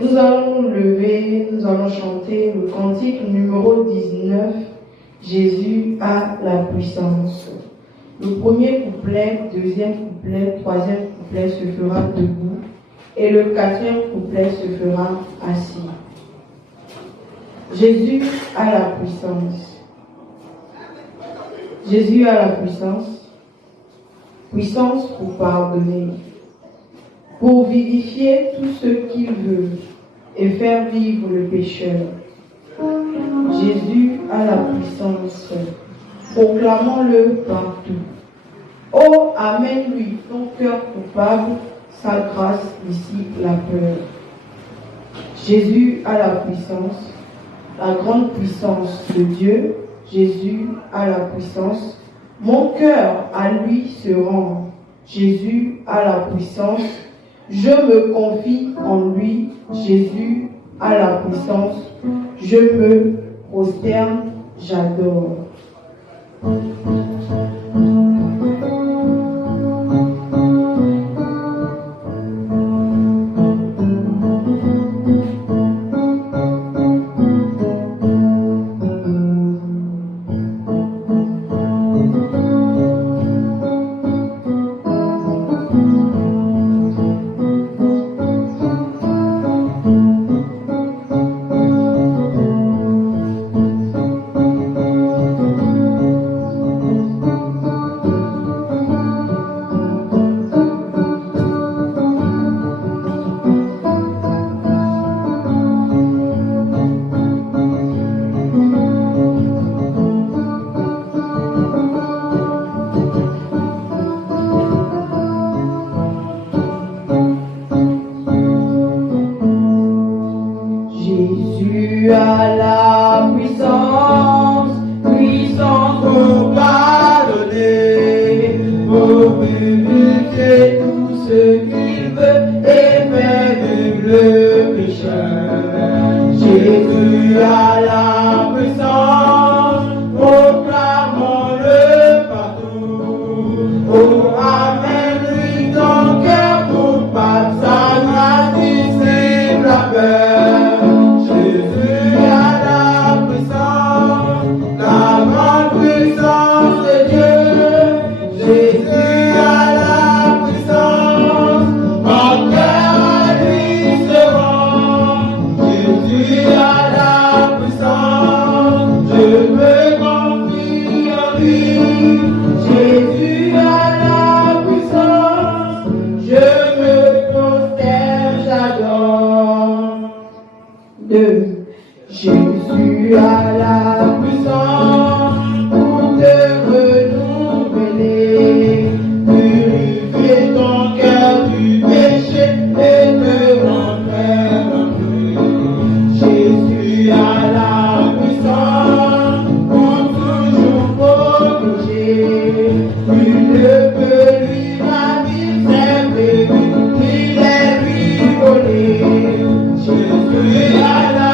Nous allons nous lever, nous allons chanter le cantique numéro 19, Jésus a la puissance. Le premier couplet, deuxième couplet, troisième couplet se fera debout et le quatrième couplet se fera assis. Jésus a la puissance. Jésus a la puissance. Puissance pour pardonner, pour vivifier tout ce qu'il veut et faire vivre le pécheur. Jésus a la puissance. Proclamons-le partout. Oh, amène-lui ton cœur coupable, sa grâce dissipe la peur. Jésus a la puissance, la grande puissance de Dieu. Jésus a la puissance. Mon cœur à lui se rend. Jésus a la puissance. Je me confie en lui. Jésus a la puissance. Je me prosterne, j'adore. Jésus a la puissance, puissance pour pardonner, pour purifier tout ce qu'il veut et faire vivre le pécheur. Jésus a la puissance, proclamons-le partout. Oh, amène-lui ton cœur coupable, sa grâce dissipe la peur. Jésus a la puissance pour te renouveler, purifier ton cœur du péché et te rendre en lui. Jésus a la puissance pour toujours protéger. Nul ne peut lui ravir ses bénis, ni les lui voler. Jésus a la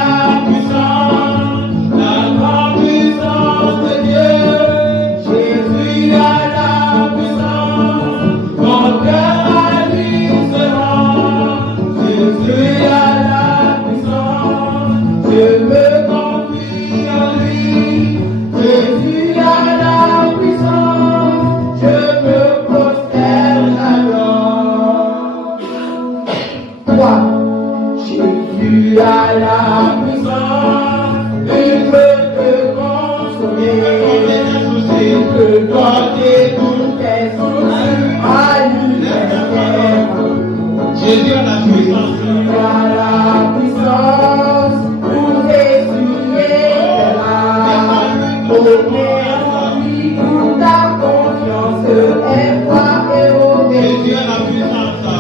Jésus a la puissance, il peut te consoler, il peut porter toutes tes soucis à lui. Jésus a la puissance, pour essuyer tes larmes, pour remplir toute ta confiance, et foi et obéissance.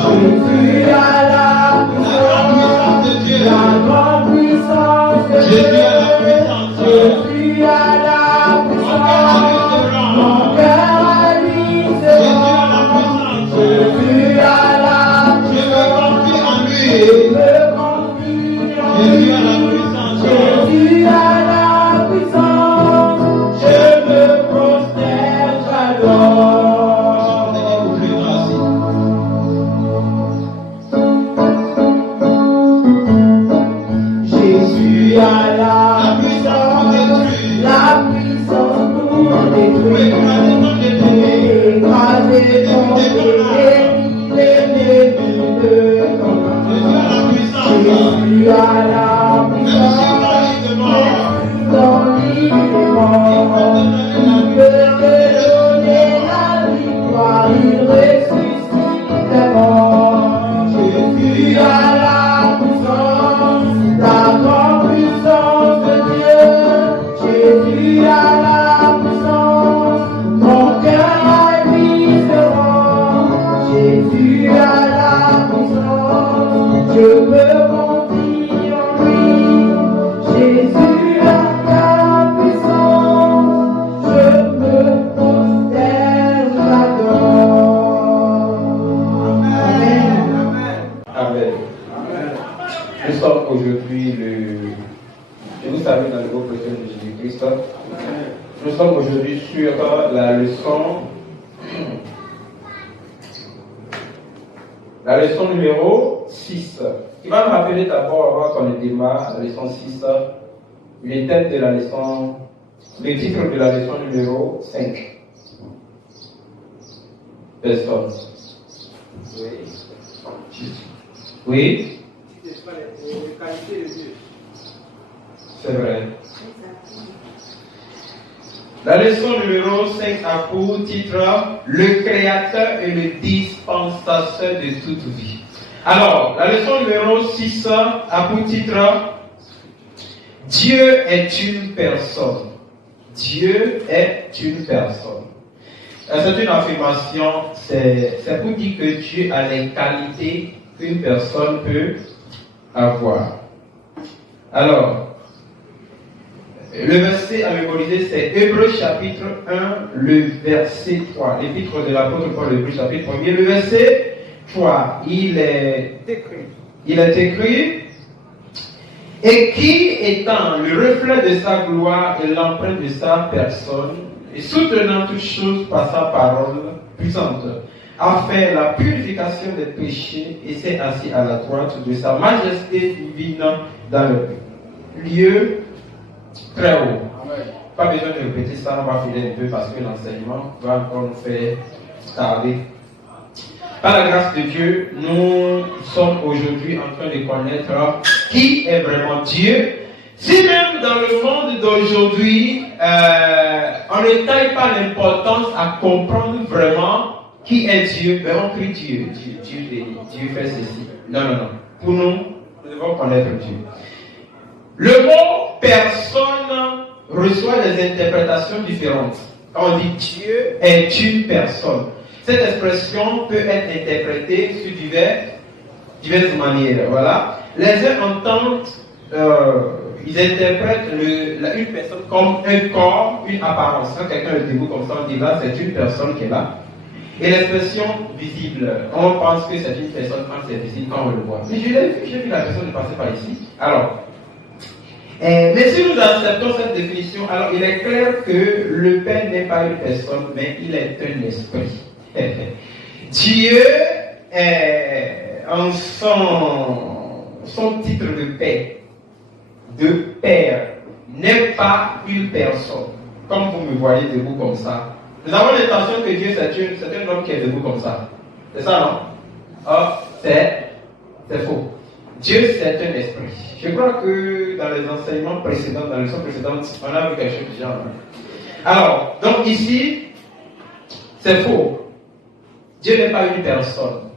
Jésus a la puissance, Jésus a la grande puissance de Dieu. Jésus a la puissance. Jésus a la puissance. Mon cœur à lui se rend. Jésus a la puissance. Je me confie en lui. Jésus a la puissance. Jésus a la puissance. Je me prosterne, j'adore. as la puissance pour détruire, écraser ton ennemi de ton âme. Jésus a la puissance dans l'ignorance. Il peut te donner la victoire, il ressuscite les morts. Jésus a la puissance, la grande puissance de Dieu. Jésus a la puissance, mon cœur est différent. Jésus a la puissance, je peux confier en lui. Jésus a la puissance, je me prosterne là-dedans. Amen. Amen. Nous sommes aujourd'hui vous savez, dans le beau précieux de Jésus-Christ. Nous sommes aujourd'hui sur la leçon numéro 6. Qui va me rappeler d'abord, avant qu'on démarre la leçon 6, le thème de la leçon, le titre de la leçon numéro 5. Personne. Oui. C'est vrai. La leçon numéro 5 a pour titre Le Créateur et le dispensateur de toute vie. Alors, la leçon numéro 6 a pour titre Dieu est une personne. Dieu est une personne. C'est une affirmation, c'est pour dire que Dieu a les qualités qu'une personne peut avoir. Alors, le verset à mémoriser, c'est Hébreux chapitre 1, le verset 3. L'épître de l'apôtre Paul, Hébreux chapitre 1, le verset 3. Il est écrit, et qui étant le reflet de sa gloire et l'empreinte de sa personne, et soutenant toutes choses par sa parole puissante, a fait la purification des péchés et s'est assis à la droite de sa majesté divine dans le lieu très haut. Amen. Pas besoin de répéter ça, on va filer un peu parce que l'enseignement va encore nous faire tarder. Par la grâce de Dieu, nous sommes aujourd'hui en train de connaître qui est vraiment Dieu. Si même dans le monde d'aujourd'hui, on ne taille pas l'importance à comprendre vraiment qui est Dieu, mais on crie Dieu, Dieu fait ceci. Non. Pour nous devons connaître Dieu. Le mot personne reçoit des interprétations différentes. Quand on dit Dieu est une personne, cette expression peut être interprétée sur diverses manières. Voilà. Les uns entendent, ils interprètent une personne comme un corps, une apparence. Quand quelqu'un est debout comme ça, on dit là, c'est une personne qui est là. Et l'expression visible, on pense que c'est une personne quand c'est visible, quand on le voit. Mais j'ai vu la personne passer par ici. Alors, mais si nous acceptons cette définition, alors il est clair que le Père n'est pas une personne, mais il est un esprit. Dieu est en son titre de Père, n'est pas une personne. Comme vous me voyez debout comme ça, nous avons l'intention que Dieu c'est un homme qui est debout comme ça. C'est ça, non? Or, c'est faux. Dieu, c'est un esprit. Je crois que dans les enseignements précédents, dans les leçons précédentes, on a vu quelque chose de genre. Alors, donc ici, c'est faux. Dieu n'est pas une personne.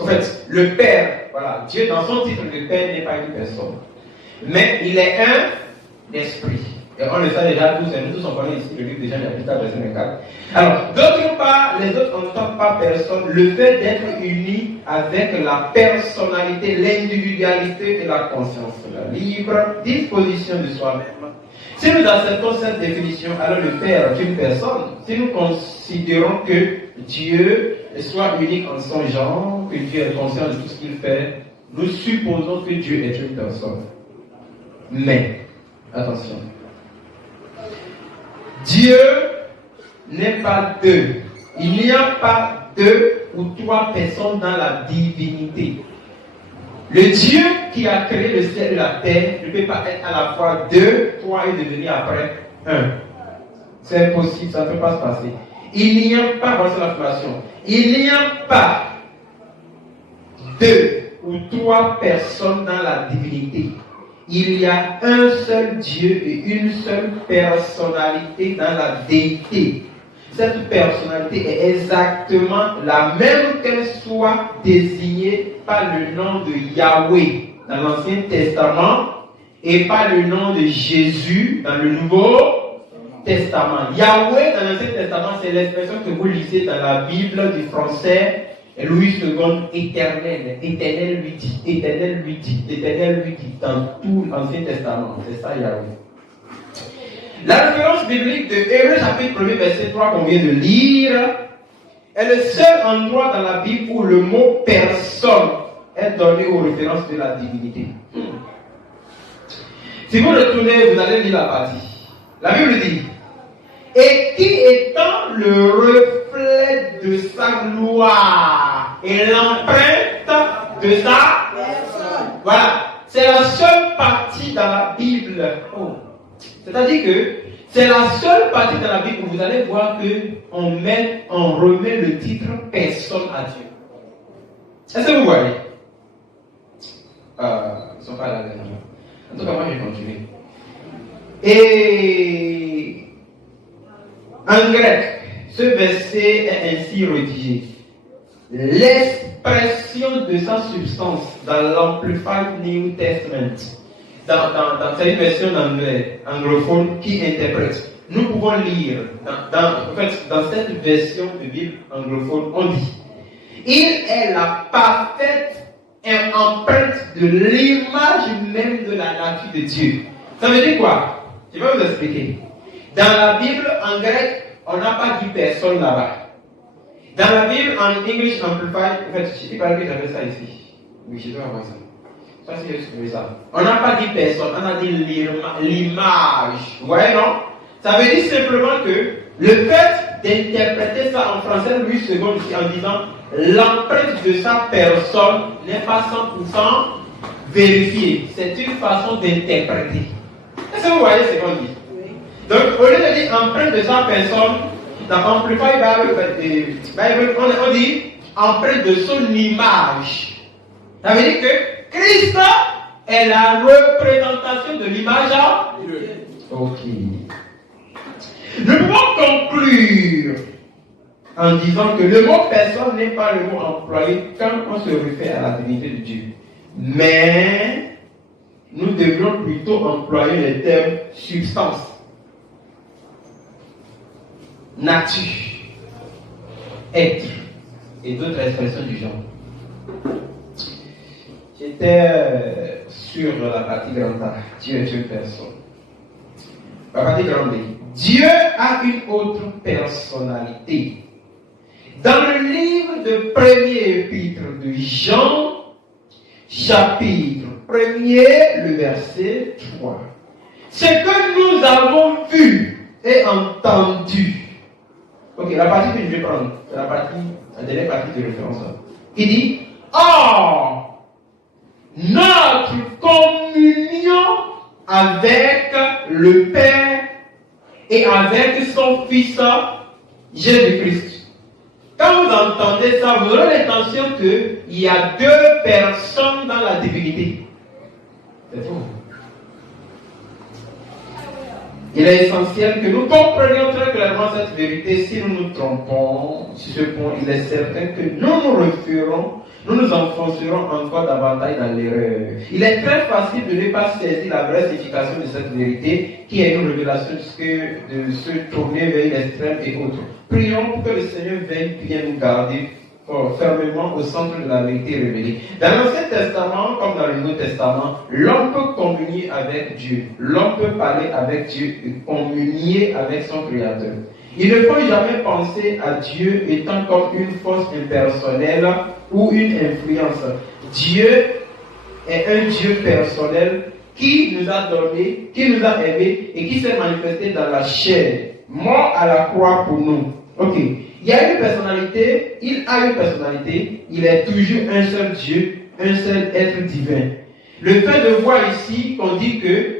En fait, le Père, voilà, Dieu dans son titre de Père n'est pas une personne. Mais il est un esprit. Et on le sait déjà tous, et nous tous on connaît ici le livre de Jean chapitre 4, verset 24. Alors, d'autre part, les autres n'entendent pas personne. Le fait d'être uni avec la personnalité, l'individualité et la conscience, la libre disposition de soi-même. Si nous acceptons cette définition, alors le Père est une personne. Si nous considérons que Dieu soit unique en son genre, que Dieu est conscient de tout ce qu'il fait, nous supposons que Dieu est une personne. Mais, attention, Dieu n'est pas deux. Il n'y a pas deux ou trois personnes dans la divinité. Le Dieu qui a créé le ciel et la terre ne peut pas être à la fois deux, trois et devenir après un. C'est impossible, ça ne peut pas se passer. Il n'y a pas, voici l'affirmation, il n'y a pas deux ou trois personnes dans la divinité. Il y a un seul Dieu et une seule personnalité dans la déité. Cette personnalité est exactement la même qu'elle soit désignée par le nom de Yahweh dans l'Ancien Testament et par le nom de Jésus dans le Nouveau Testament. Yahweh dans l'Ancien Testament, c'est l'expression que vous lisez dans la Bible du français Louis II, éternel. Éternel lui dit, éternel lui dit, éternel lui dit dans tout l'Ancien Testament. C'est ça Yahweh. La référence biblique de Hébreux chapitre 1 verset 3 qu'on vient de lire est le seul endroit dans la Bible où le mot personne est donné aux références de la divinité. Si vous retournez, vous allez lire la partie. La Bible dit, et qui étant le reflet de sa gloire et l'empreinte de sa personne. Voilà, c'est la seule partie dans la Bible. C'est-à-dire que c'est la seule partie dans la Bible où vous allez voir qu'on remet le titre personne à Dieu. Est-ce que vous voyez? Ils ne sont pas là maintenant. En tout cas, moi je vais continuer. Et en grec, ce verset est ainsi rédigé. L'expression de sa substance dans l'Amplified New Testament. C'est une version anglophone qui interprète. Nous pouvons lire, dans cette version de Bible anglophone, on dit, il est la parfaite empreinte de l'image même de la nature de Dieu. Ça veut dire quoi? Je vais vous expliquer. Dans la Bible en grec, on n'a pas dit personne là-bas. Dans la Bible en English Amplified, en fait, je dis pas que j'avais ça ici. Oui, je dois avoir ça. Ça, c'est ça. On n'a pas dit personne, on a dit l'image. Vous voyez, non? Ça veut dire simplement que le fait d'interpréter ça en français, Louis II, en disant l'empreinte de sa personne n'est pas 100% vérifiée. C'est une façon d'interpréter. Est-ce que vous voyez ce qu'on dit? Oui. Donc, au lieu de dire empreinte de sa personne, dans Amplified Bible, on dit empreinte de son image. Ça veut dire que Christ est la représentation de l'image à Dieu. Ok. Nous pouvons conclure en disant que le mot personne n'est pas le mot employé quand on se réfère à la divinité de Dieu. Mais nous devrions plutôt employer les termes substance, nature, être et d'autres expressions du genre. J'étais sur la partie grande A. Dieu est une personne. La partie grande B. Dieu a une autre personnalité. Dans le livre de premier épître de Jean, chapitre 1er, le verset 3. Ce que nous avons vu et entendu. Ok, la partie que je vais prendre, c'est la dernière partie de référence. Il dit, or, notre communion avec le Père et avec son Fils Jésus-Christ. Quand vous entendez ça, vous aurez l'intention qu'il y a deux personnes dans la divinité. C'est faux. Il est essentiel que nous comprenions très clairement cette vérité. Si nous nous trompons sur ce point, il est certain que nous nous enfoncerons encore davantage dans l'erreur. Il est très facile de ne pas saisir la vraie signification de cette vérité, qui est une révélation de se tourner vers l'extrême et autres. Prions pour que le Seigneur veuille bien nous garder fermement au centre de la vérité révélée. Dans l'Ancien Testament, comme dans le Nouveau Testament, l'homme peut communier avec Dieu. L'homme peut parler avec Dieu et communier avec son Créateur. Il ne faut jamais penser à Dieu étant comme une force impersonnelle ou une influence. Dieu est un Dieu personnel qui nous a donné, qui nous a aimés et qui s'est manifesté dans la chair, mort à la croix pour nous. Ok. Il y a une personnalité, il a une personnalité, il est toujours un seul Dieu, un seul être divin. Le fait de voir ici qu'on dit que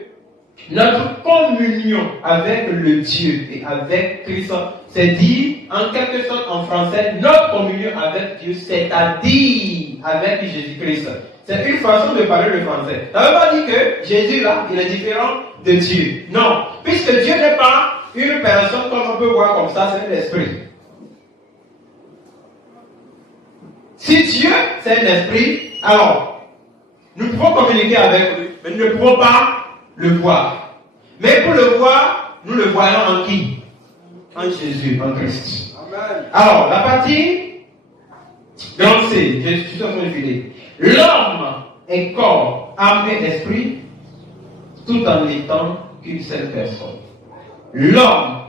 notre communion avec le Dieu et avec Christ, c'est dit en quelque sorte en français, notre communion avec Dieu, c'est-à-dire avec Jésus-Christ. C'est une façon de parler le français. Ça ne veut pas dire que Jésus là, il est différent de Dieu. Non, puisque Dieu n'est pas une personne comme on peut voir comme ça, c'est un esprit. Si Dieu c'est un esprit, alors nous pouvons communiquer avec lui, mais nous ne pouvons pas le voir. Mais pour le voir, nous le voyons en qui? En Jésus, en Christ. Amen. Alors, la partie grande C, je suis en train de filer. L'homme est corps, âme et esprit, tout en étant qu'une seule personne. L'homme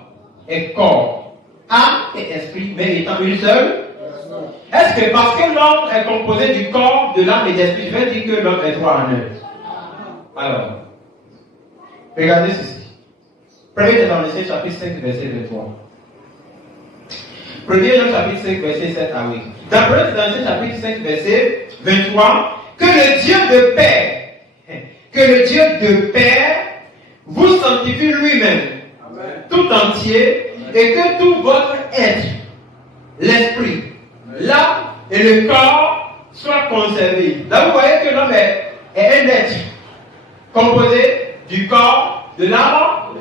est corps, âme et esprit, mais étant une seule. Est-ce que parce que l'homme est composé du corps, de l'âme et de l'esprit, je vais dire que l'homme est trois en un? Alors, regardez ceci. 1 Thessaloniciens chapitre 5, verset 23. 1 Jean chapitre 5, verset 7 à 8. Dans 1 Thessaloniciens chapitre 5, verset 23, que le Dieu de paix vous sanctifie lui-même, tout entier, et que tout votre être, l'esprit, l'âme et le corps soient conservés. Là, vous voyez que l'homme est un être composé du corps, de l'âme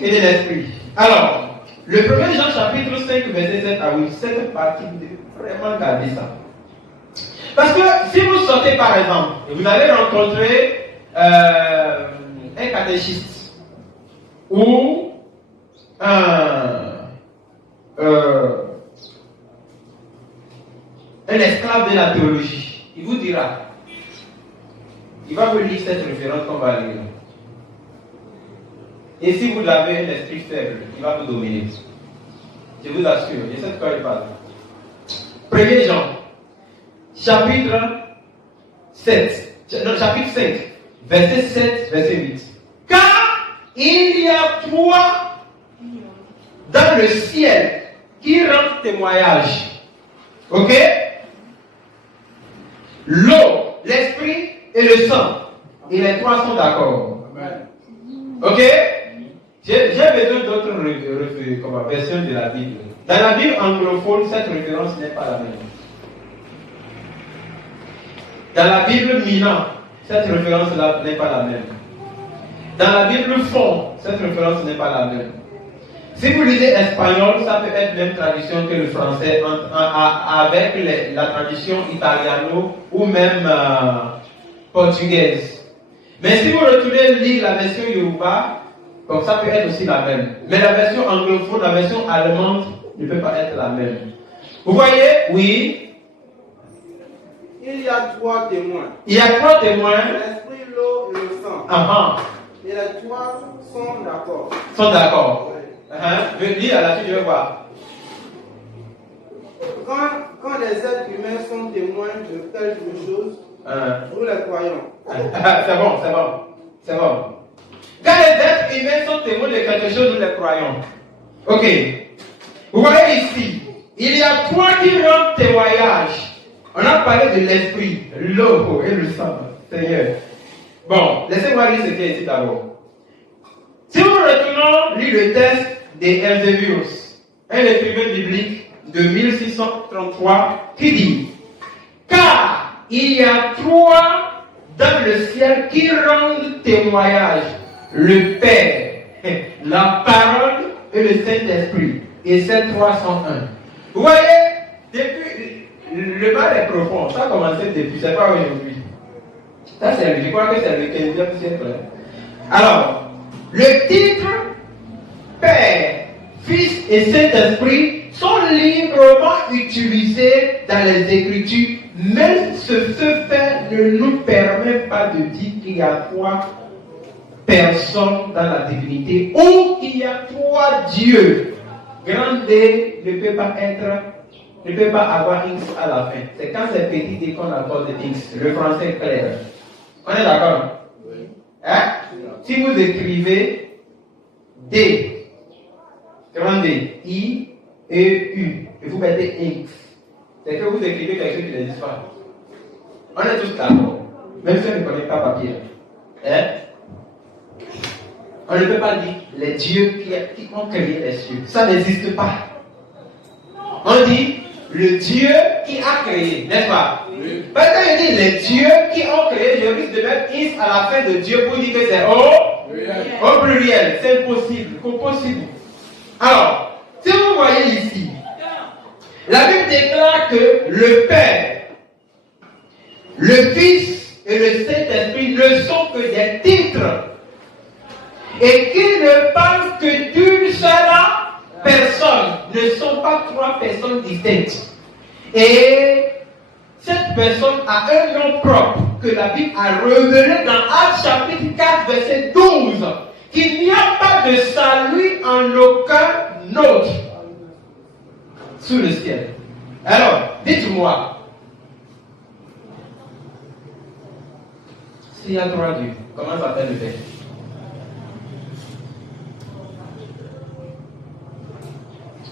et de l'esprit. Alors, le 1 Jean chapitre 5, verset 7 à 8, cette partie, vous devez vraiment garder ça. Parce que si vous sortez par exemple, et vous allez rencontrer un catéchiste ou un esclave de la théologie, il vous dira, il va vous lire cette référence qu'on va lire. Et si vous avez un esprit faible, il va vous dominer. Je vous assure, je sais de quoi il parle. 1 Jean, chapitre 7, non, chapitre 5, verset 7, verset 8. Car il y a trois dans le ciel qui rendent témoignage. Ok? L'eau, l'esprit et le sang. Et les trois sont d'accord. Ok? J'ai besoin d'autres versions de la Bible. Dans la Bible anglophone, cette référence n'est pas la même. Dans la Bible Mina, cette référence-là n'est pas la même. Dans la Bible Fond, cette référence n'est pas la même. Si vous lisez espagnol, ça peut être la même traduction que le français avec la traduction italiano ou même portugaise. Mais si vous retournez lire la version Yoruba, donc ça peut être aussi la même. Mais la version anglophone, la version allemande ne peut pas être la même. Vous voyez? Oui. Il y a trois témoins. Il y a trois témoins. L'esprit, l'eau et le sang. Et les trois sont d'accord. Sont d'accord. Je lis à la suite, je vais voir. Quand les êtres humains sont témoins de quelque chose, nous les croyons. C'est bon. Quand les êtres humains sont témoins de quelque chose, nous les croyons. Ok. Vous voyez ici, il y a trois qui rendent témoignage. On a parlé de l'esprit, l'eau et le sang. Seigneur. Bon, laissez-moi lire ce qui est ici d'abord. Si nous retournons lire le texte d'Eusebius, un écrivain biblique de 1633, qui dit: car il y a trois dans le ciel qui rendent témoignage, le Père, la parole et le Saint-Esprit. Et ces trois sont un. Vous voyez, depuis, le mal est profond. Ça a commencé depuis, c'est pas aujourd'hui. Ça, je crois que c'est le 15e siècle. Alors, le titre Père, Fils et Saint-Esprit sont librement utilisés dans les Écritures, mais ce fait ne nous permet pas de dire qu'il y a trois personnes dans la divinité ou qu'il y a trois dieux. Grand D ne peut pas avoir X à la fin. C'est quand c'est petit D qu'on accorde X. Le français est clair. On est d'accord? Oui. Hein? Si vous écrivez D, grand D, I, E, U, et vous mettez X, c'est que vous écrivez quelque chose qui n'existe pas. On est tous d'accord. Même si on ne connaît pas papier. Hein? On ne peut pas dire les dieux qui ont créé les cieux. Ça n'existe pas. On dit le Dieu qui a créé, n'est-ce pas? Oui. Parce que je dis les dieux qui ont créé, je risque de mettre is à la fin de Dieu pour dire que c'est au pluriel. C'est impossible, impossible. Alors, si vous voyez ici, la Bible déclare que le Père, le Fils et le Saint-Esprit ne sont que des titres et qu'ils ne parlent que d'une seule personne, ne sont pas trois personnes distinctes. Et cette personne a un nom propre que la Bible a révélé dans Actes chapitre 4 verset 12, qu'il n'y a pas de salut en aucun autre sous le ciel. Alors, dites-moi, s'il y a trois dieux, comment s'appelle le Père?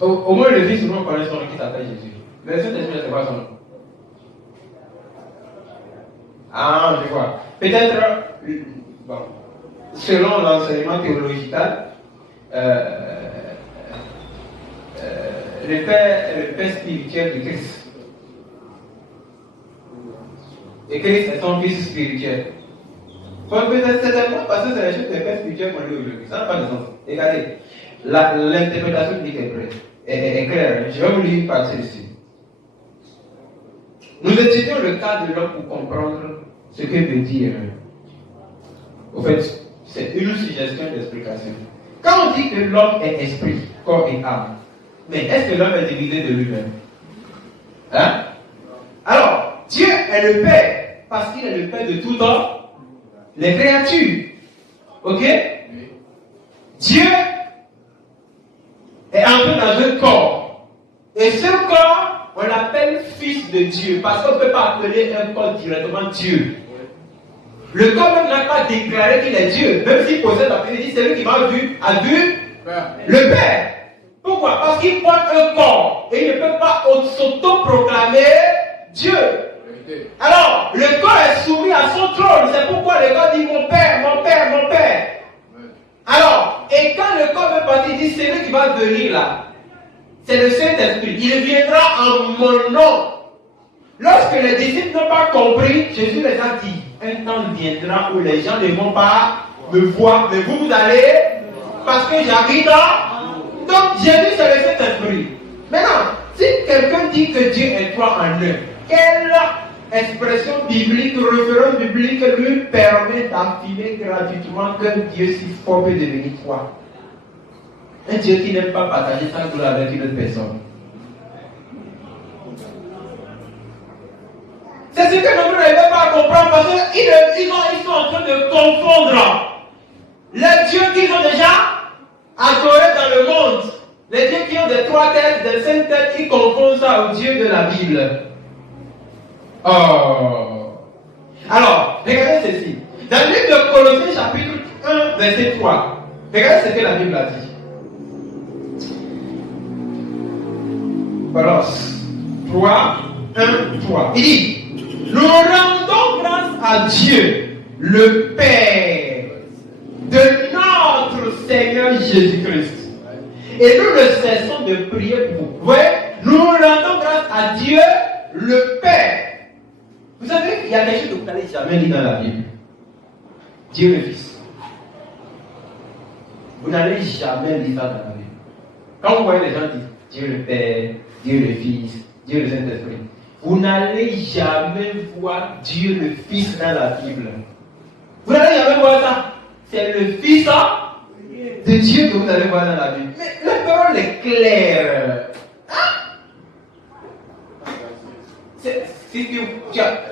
Au moins le Fils, nous connaissons son nom qui s'appelle Jésus. Mais le Saint-Esprit, je ne sais pas son nom. Ah, je vois. Peut-être, bon, selon l'enseignement théological, le Père spirituel de Christ. Et Christ est son Fils spirituel. Peut-être certainement parce que c'est la chose des Pères spirituels qu'on dit aujourd'hui. Ça n'a pas de sens. Regardez, l'interprétation biblique est claire. Je vais vous lire passer ici. Nous étudions le cas de l'homme pour comprendre ce que veut dire. Au fait, c'est une suggestion d'explication. Quand on dit que l'homme est esprit, corps et âme, mais est-ce que l'homme est divisé de lui-même? Hein? Alors, Dieu est le Père, parce qu'il est le Père de tout homme, les créatures. Ok? Dieu est entré dans un corps. Et ce corps, on l'appelle Fils de Dieu, parce qu'on ne peut pas appeler un corps directement Dieu. Le corps même n'a pas déclaré qu'il est Dieu, même s'il possède la paix, il dit c'est lui qui m'a vu, a vu le Père. Pourquoi? Parce qu'il porte un corps et il ne peut pas s'auto-proclamer Dieu. Alors, le corps est soumis à son trône. C'est pourquoi le corps dit mon Père, mon Père, mon Père. Alors, et quand le corps veut partir, il dit c'est lui qui va venir là. C'est le Saint-Esprit. Il viendra en mon nom. Lorsque les disciples n'ont pas compris, Jésus les a dit un temps viendra où les gens ne vont pas me voir, mais vous allez, parce que j'habite dans. Donc Jésus c'est le Saint-Esprit. Maintenant, si quelqu'un dit que Dieu est trois en un, quelle expression biblique, référence biblique lui permet d'affirmer gratuitement qu'un Dieu si fort peut devenir trois? Un Dieu qui n'aime pas partager sa gloire avec une autre personne. C'est ce que nous n'arrivons pas à comprendre parce qu'ils sont en train de confondre les dieux qu'ils ont déjà adorés dans le monde. Les dieux qui ont des trois têtes, des cinq têtes, ils confondent ça aux dieux de la Bible. Oh. Alors, regardez ceci. Dans le livre de Colossiens chapitre 1, verset 3, regardez ce que la Bible a dit. Colosse 3, 1, 3. Il dit, nous rendons grâce à Dieu, le Père de notre Seigneur Jésus-Christ. Et nous ne cessons de prier pour vous. Vous voyez, nous rendons grâce à Dieu, le Père. Vous savez, il y a des choses que vous n'allez jamais lire dans la Bible. Dieu le Fils. Vous n'allez jamais lire ça dans la Bible. Quand vous voyez les gens dire Dieu le Père, Dieu le Fils, Dieu le Saint-Esprit, vous n'allez jamais voir Dieu le Fils dans la Bible. Vous n'allez jamais voir ça. C'est le Fils de Dieu que vous allez voir dans la Bible. Mais la parole est claire. Hein?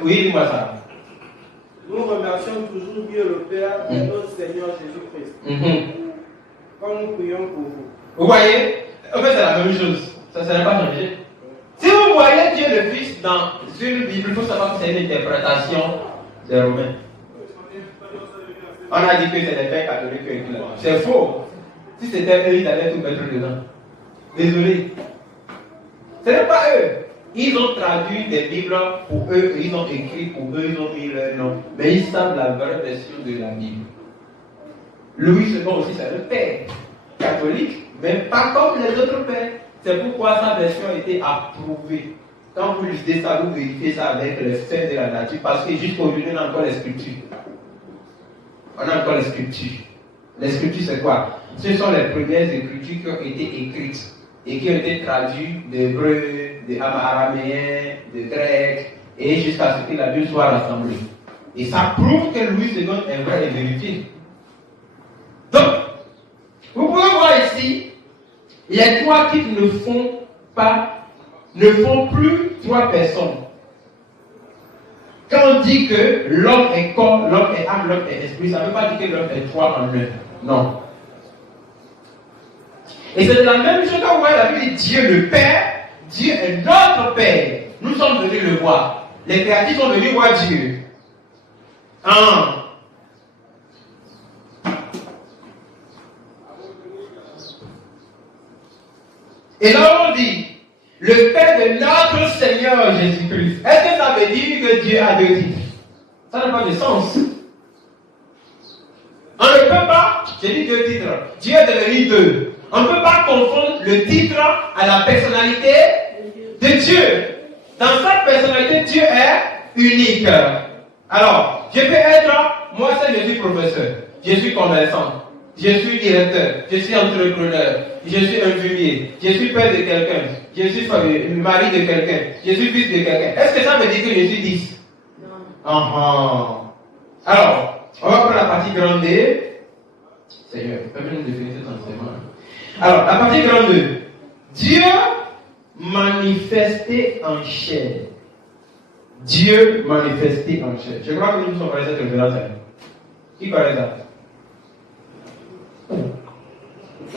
Oui, dis-moi ça. Nous remercions toujours Dieu le Père et notre Seigneur Jésus-Christ. Quand nous prions pour vous. Vous voyez? En fait, c'est la même chose. Ça ne pas changé. Si vous voyez Dieu le Fils dans une Bible, il faut savoir que c'est une interprétation des Romains. On a dit que c'est les pères catholiques qui écrivent là. C'est faux. Si c'était eux, ils allaient tout mettre dedans. Désolé. Ce n'est pas eux. Ils ont traduit des Bibles pour eux, ils ont écrit pour eux, ils ont mis leur nom. Mais ils savent la vraie version de la Bible. Louis II aussi, c'est le père catholique, mais pas comme les autres pères. C'est pourquoi sa version a été approuvée. Quand vous lisez ça, vous vérifiez ça avec les faits de la nature, parce que jusqu'aujourd'hui, on a encore les scriptures. On a encore les scriptures. Les scriptures, c'est quoi? Ce sont les premières écritures qui ont été écrites et qui ont été traduites d'hébreu, d'araméen, de grec, et jusqu'à ce que la Bible soit rassemblée. Et ça prouve que Louis II est vrai et vérifié. Donc, vous pouvez voir ici, les trois titres ne font plus trois personnes. Quand on dit que l'homme est corps, l'homme est âme, l'homme est esprit, ça ne veut pas dire que l'homme est trois en un. Non. Et c'est de la même chose quand vous voyez la Bible dit Dieu le Père, Dieu est notre Père. Nous sommes venus le voir. Les créatifs sont venus voir Dieu. Et là on dit le Père de notre Seigneur Jésus-Christ. Est-ce que ça veut dire que Dieu a deux titres? Ça n'a pas de sens. On ne peut pas, j'ai dit deux titres, Dieu est devenu deux. On ne peut pas confondre le titre à la personnalité de Dieu. Dans sa personnalité, Dieu est unique. Alors, je peux être, moi je suis professeur, je suis commerçant, je suis directeur, je suis entrepreneur, je suis infirmier, je suis père de quelqu'un, je suis mari de quelqu'un, je suis fils de quelqu'un. Est-ce que ça veut dire que je suis 10? Non. Alors, on va prendre la partie grande D. Seigneur, permets-nous de finir cet enseignement. Alors, la partie grande D. Dieu manifesté en chair. Dieu manifesté en chair. Je crois que nous sommes cette référence. Qui connaît ça?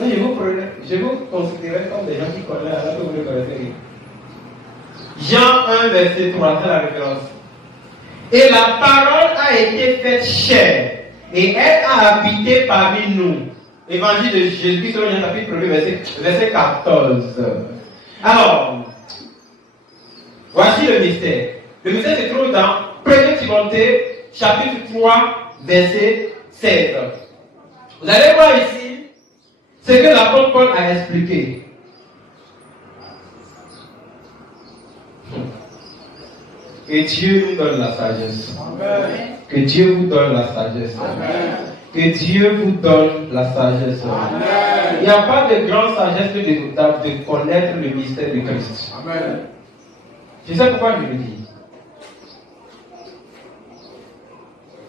Je vous considérais comme des gens qui connaissent alors que vous ne connaissez rien. Jean 1, verset 3, c'est la référence. Et la parole a été faite chair, et elle a habité parmi nous. Évangile de Jésus-Christ, selon Jean chapitre 1, verset 14. Alors, voici le mystère. Le mystère se trouve dans 1 Timothée, chapitre 3, verset 16. Vous allez voir ici ce que l'apôtre Paul a expliqué. Que Dieu nous donne la sagesse. Amen. Que Dieu vous donne la sagesse. Amen. Que Dieu vous donne la sagesse. Amen. Il n'y a pas de grande sagesse que de connaître le mystère de Christ. Amen. Je sais pourquoi je le dis.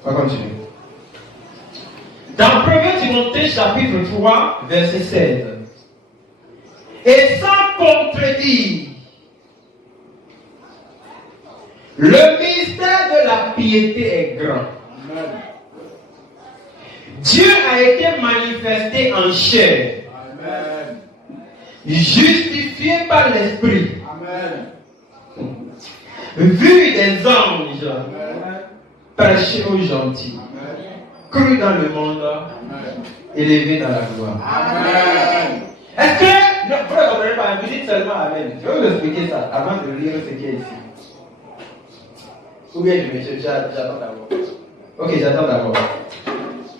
On va continuer. Dans 1 Timothée chapitre 3, verset 16. Et sans contredire, le mystère de la piété est grand. Amen. Dieu a été manifesté en chair. Amen. Justifié par l'Esprit. Amen. Vu des anges. Amen. Prêché aux gentils. Amen. Cru dans le monde. Amen. Élevé dans la gloire. Amen. Est-ce que vous ne comprenez pas? Vous dites seulement Amen. Je vais vous expliquer ça avant de lire ce qui est ici. Ou bien j'attends d'abord. Ok, j'attends d'abord.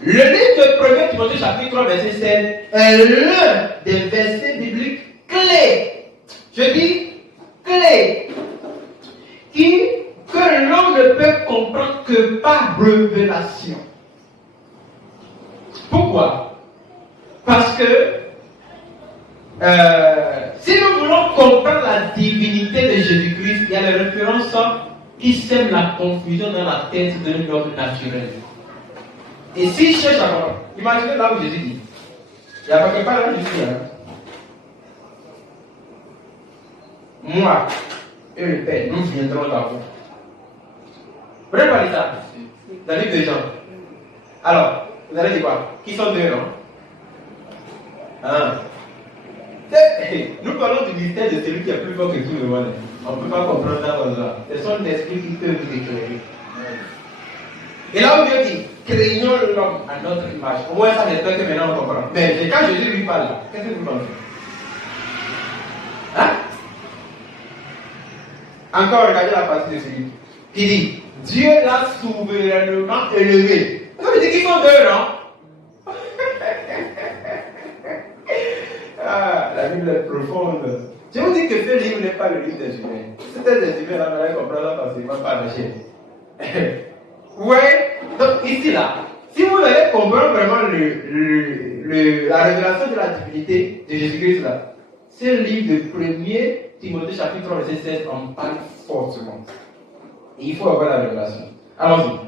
Le livre de 1 Timothée chapitre 3 verset 7 est l'un des versets bibliques clés. Je dis clés. Que l'homme ne peut comprendre que par révélation. Pourquoi? Parce que si nous voulons comprendre la divinité de Jésus-Christ, il y a les références qui sèment la confusion dans la tête de l'homme naturel. Et si je cherche à comprendre, imaginez là où Jésus dit, il n'y a pas que pas là où je suis. Moi et le Père, nous viendrons à vous. Vous n'avez pas dit ça dans le livre de Jean. Alors, vous allez dire quoi? Qui sont deux, non? Nous parlons du mystère de celui qui est plus fort que tout le monde. On ne peut pas comprendre ça comme ça. Ce sont des esprits qui peuvent vous éclairer. Et là où Dieu dit, craignons l'homme à notre image. Au moins ça j'espère que maintenant on comprend. Mais quand Jésus lui parle, qu'est-ce que vous pensez? Hein? Encore, regardez la partie de Philippe. Qui dit, Dieu l'a souverainement élevé. Ça veut dire qu'ils sont deux, non? Ah, la Bible est profonde. Je vous dis que ce livre n'est pas le livre des humains. Si c'était des humains, là, on allait comprendre facilement par la chaîne. Ouais, donc ici, là, si vous allez comprendre vraiment la révélation de la divinité de Jésus-Christ, là, c'est le livre de 1er Timothée chapitre 3, verset 16, en parle fortement. Et il faut avoir la révélation. Allons-y.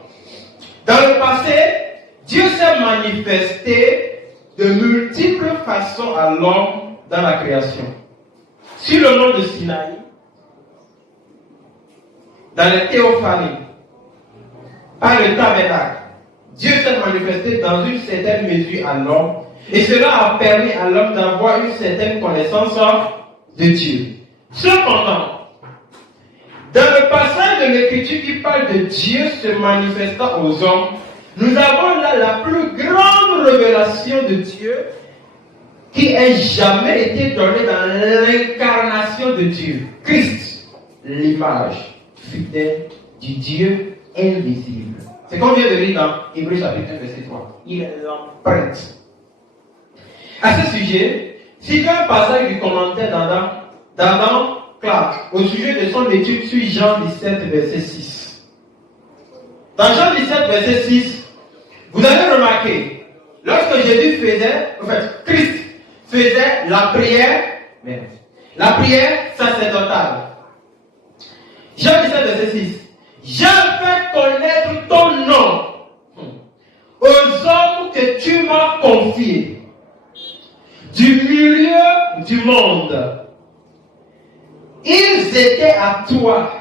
Dans le passé, Dieu s'est manifesté de multiples façons à l'homme dans la création. Sur le mont de Sinaï, dans les théophanies, par le tabernacle, Dieu s'est manifesté dans une certaine mesure à l'homme, et cela a permis à l'homme d'avoir une certaine connaissance de Dieu. Cependant, dans le passage de l'Écriture qui parle de Dieu se manifestant aux hommes, nous avons là la plus grande révélation de Dieu qui ait jamais été donnée dans l'incarnation de Dieu. Christ, l'image fidèle du Dieu invisible. C'est qu'on vient de lire dans Hébreux chapitre 1, verset 3. Il est l'empreinte. À ce sujet, citons un passage du commentaire d'Adam Clark au sujet de son étude sur Jean 17, verset 6. Dans Jean 17, verset 6, vous avez remarqué, lorsque Jésus faisait, Christ faisait la prière sacerdotale. Jean 17, verset 6. J'ai fait connaître ton nom aux hommes que tu m'as confiés du milieu du monde. Ils étaient à toi.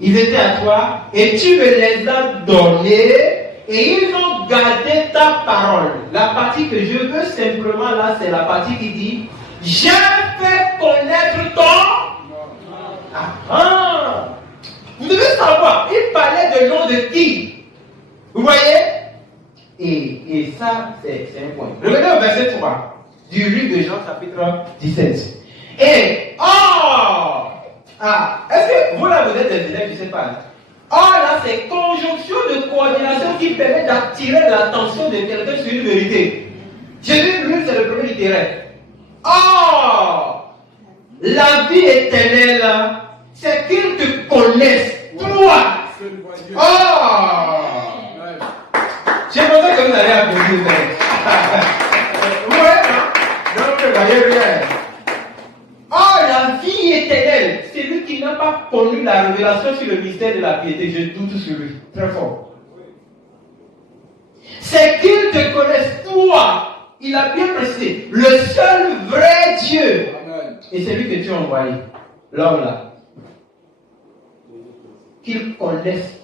Ils étaient à toi et tu me les as donnés et ils ont gardé ta parole. La partie que je veux simplement là, c'est la partie qui dit j'ai fait connaître ton. Vous devez savoir, il parlait de nom de qui? Vous voyez? Et ça, c'est un point. Regardez au verset 3 du livre de Jean, chapitre 17. Et, est-ce que vous là, vous êtes des élèves, je ne sais pas. Là, c'est conjonction de coordination qui permet d'attirer l'attention de quelqu'un sur une vérité. Jésus, lui, c'est le premier littéraire. La vie éternelle, c'est qu'ils te connaissent, toi. J'ai pensé que vous allez applaudir. Non, ne voyez rien. La vie éternelle, c'est lui qui n'a pas connu la révélation sur le mystère de la piété. Je doute sur lui, très fort. C'est qu'ils te connaissent, toi. Il a bien précisé, le seul vrai Dieu. Amen. Et c'est lui que tu as envoyé, l'homme là. Qu'ils connaissent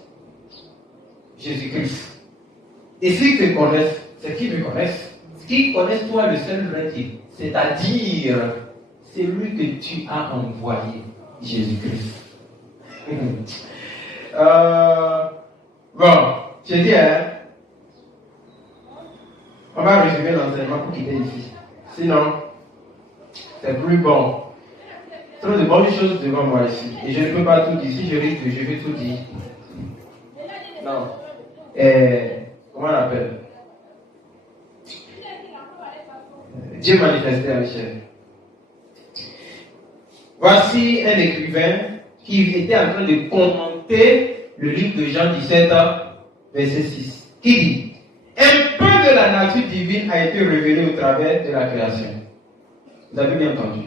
Jésus-Christ. Et s'ils te connaissent, c'est qu'ils me connaissent. Qu'ils connaissent toi, le seul vrai Dieu. C'est-à-dire, c'est lui que tu as envoyé, Jésus-Christ. Bon, je dis, on va résumer l'enseignement pour quitter ici. Sinon, c'est plus bon. Trop de bonnes choses devant moi ici. Et je ne peux pas tout dire. Si je risque, je vais tout dire. Non. Comment on appelle? Dieu manifesté à l'échelle. Voici un écrivain qui était en train de commenter le livre de Jean 17, verset 6, qui dit un peu de la nature divine a été révélé au travers de la création. Vous avez bien entendu.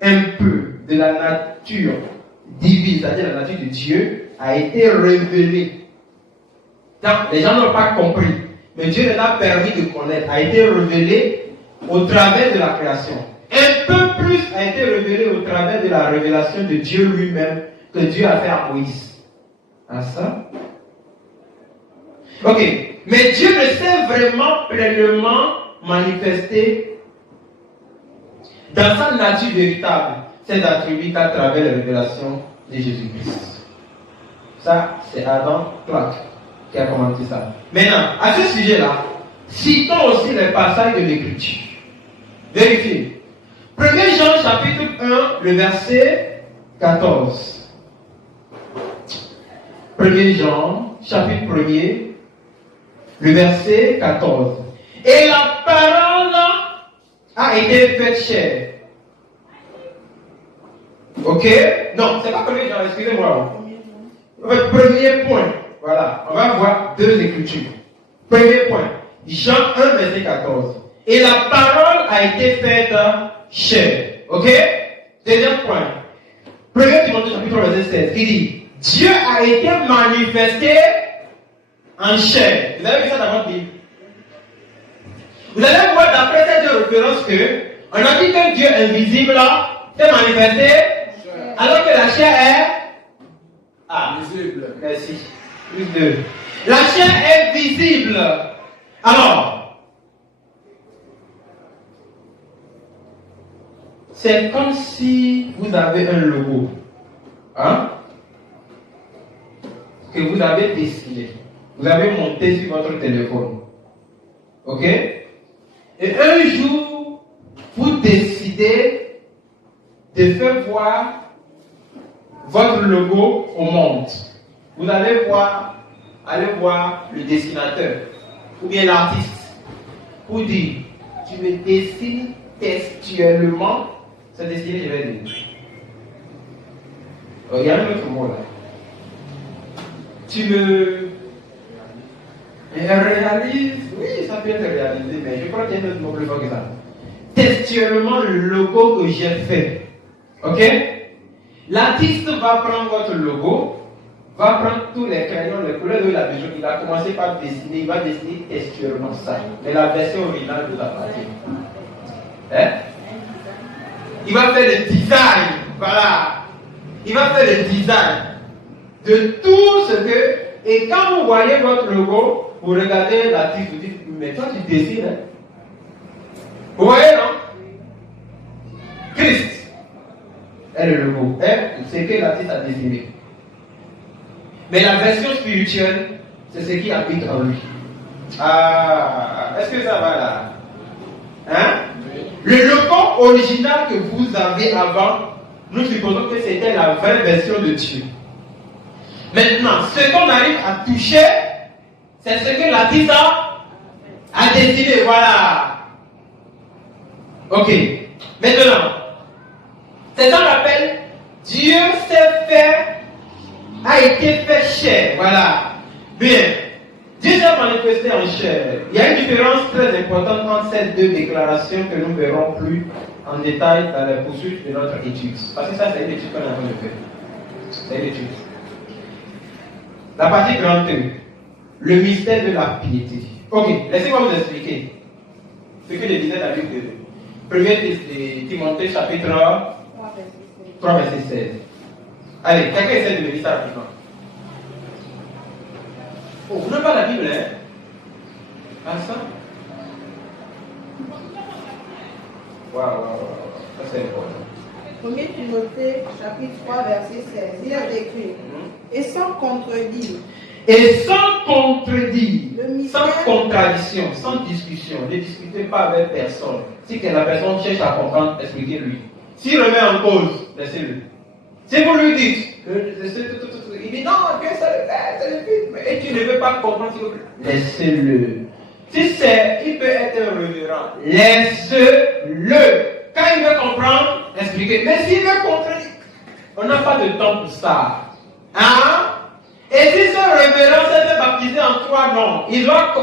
Un peu de la nature divine, c'est-à-dire la nature de Dieu, a été révélé. Donc, les gens n'ont pas compris, mais Dieu les a permis de connaître, a été révélé au travers de la création. Un peu plus a été révélé au travers de la révélation de Dieu lui-même que Dieu a fait à Moïse. Ça? Ok, mais Dieu ne s'est vraiment pleinement manifesté dans sa nature véritable, ses attributs qu'à travers la révélation de Jésus-Christ. Ça, c'est Adam Clark qui a commenté ça. Maintenant, à ce sujet-là, citons aussi les passages de l'Écriture. Vérifiez. 1 Jean chapitre 1, le verset 14. 1 Jean chapitre 1er, le verset 14. Et la parole a été faite chair. Ok? Non, c'est pas 1 Jean, excusez-moi. Premier point. Voilà, on va voir deux écritures. Premier point. Jean 1, verset 14. Et la parole a été faite chair. Ok? Deuxième point. 1 Timothée chapitre 3, verset 16. Il dit, Dieu a été manifesté en chair. Vous avez vu ça dans votre Bible? Vous allez voir d'après ces deux références que on a dit qu'un Dieu invisible s'est manifesté alors que la chair est visible. Merci. Plus deux. La chair est visible. Alors, c'est comme si vous avez un logo. Hein? Que vous avez dessiné. Vous avez monté sur votre téléphone. Ok? Et un jour, vous décidez de faire voir votre logo au monde. Vous allez aller voir le dessinateur ou bien l'artiste pour dire, tu me dessines textuellement. C'est dessiné, je vais dire. Oh, il y a un autre mot là. Tu me réalises, oui, ça peut être réalisé, mais je crois qu'il y a un autre mot plus fort que ça. Textuellement, le logo que j'ai fait. Ok? L'artiste va prendre votre logo, va prendre tous les crayons, les couleurs de la besoin. Il va commencer par dessiner, il va dessiner textuellement ça. Mais la version originale de la partie. Hein? Il va faire le design. Voilà. Il va faire le design de tout ce que. Et quand vous voyez votre logo, vous regardez l'artiste, vous dites, mais toi tu dessines. Hein? Vous voyez, non? Christ est le logo. C'est ce que l'artiste a dessiné. Mais la version spirituelle, c'est ce qui habite en lui. Ah, est-ce que ça va là? Hein? Le logo original que vous avez avant, nous supposons que c'était la vraie version de Dieu. Maintenant, ce qu'on arrive à toucher, c'est ce que l'artiste a dessiné. Voilà. Ok. Maintenant, c'est ça qu'on appelle Dieu a été fait chair. Voilà. Bien. Dieu s'est manifesté en chair. Il y a une différence très importante entre ces deux déclarations que nous verrons plus en détail dans la poursuite de notre étude. Parce que ça, c'est une étude qu'on est en train de faire. C'est une étude. La partie grande 2. Le mystère de la piété. Ok, laissez-moi vous expliquer ce que je disais dans la Bible de 1 Timothée chapitre 3, verset 16. Allez, quelqu'un essaie de me dire ça rapidement. Oh, vous n'avez pas la Bible, hein? Ah, ça? Waouh. Ça, c'est important. 1 Timothée, chapitre 3, verset 16. Il a écrit. Et sans contredire. Et sans contredire. Sans contradiction, sans discussion. Ne discutez pas avec personne. Si la personne cherche à comprendre, expliquez-lui. S'il remet en cause, laissez-le. Si vous lui dites, il dit non, que c'est le film, et tu ne veux pas comprendre, s'il vous plaît, laissez-le. Si il peut être un révérend, laisse-le. Quand il veut comprendre, expliquez. Mais s'il veut comprendre, on n'a pas de temps pour ça. Hein? Et si ce révérend s'est fait baptiser en trois noms, il doit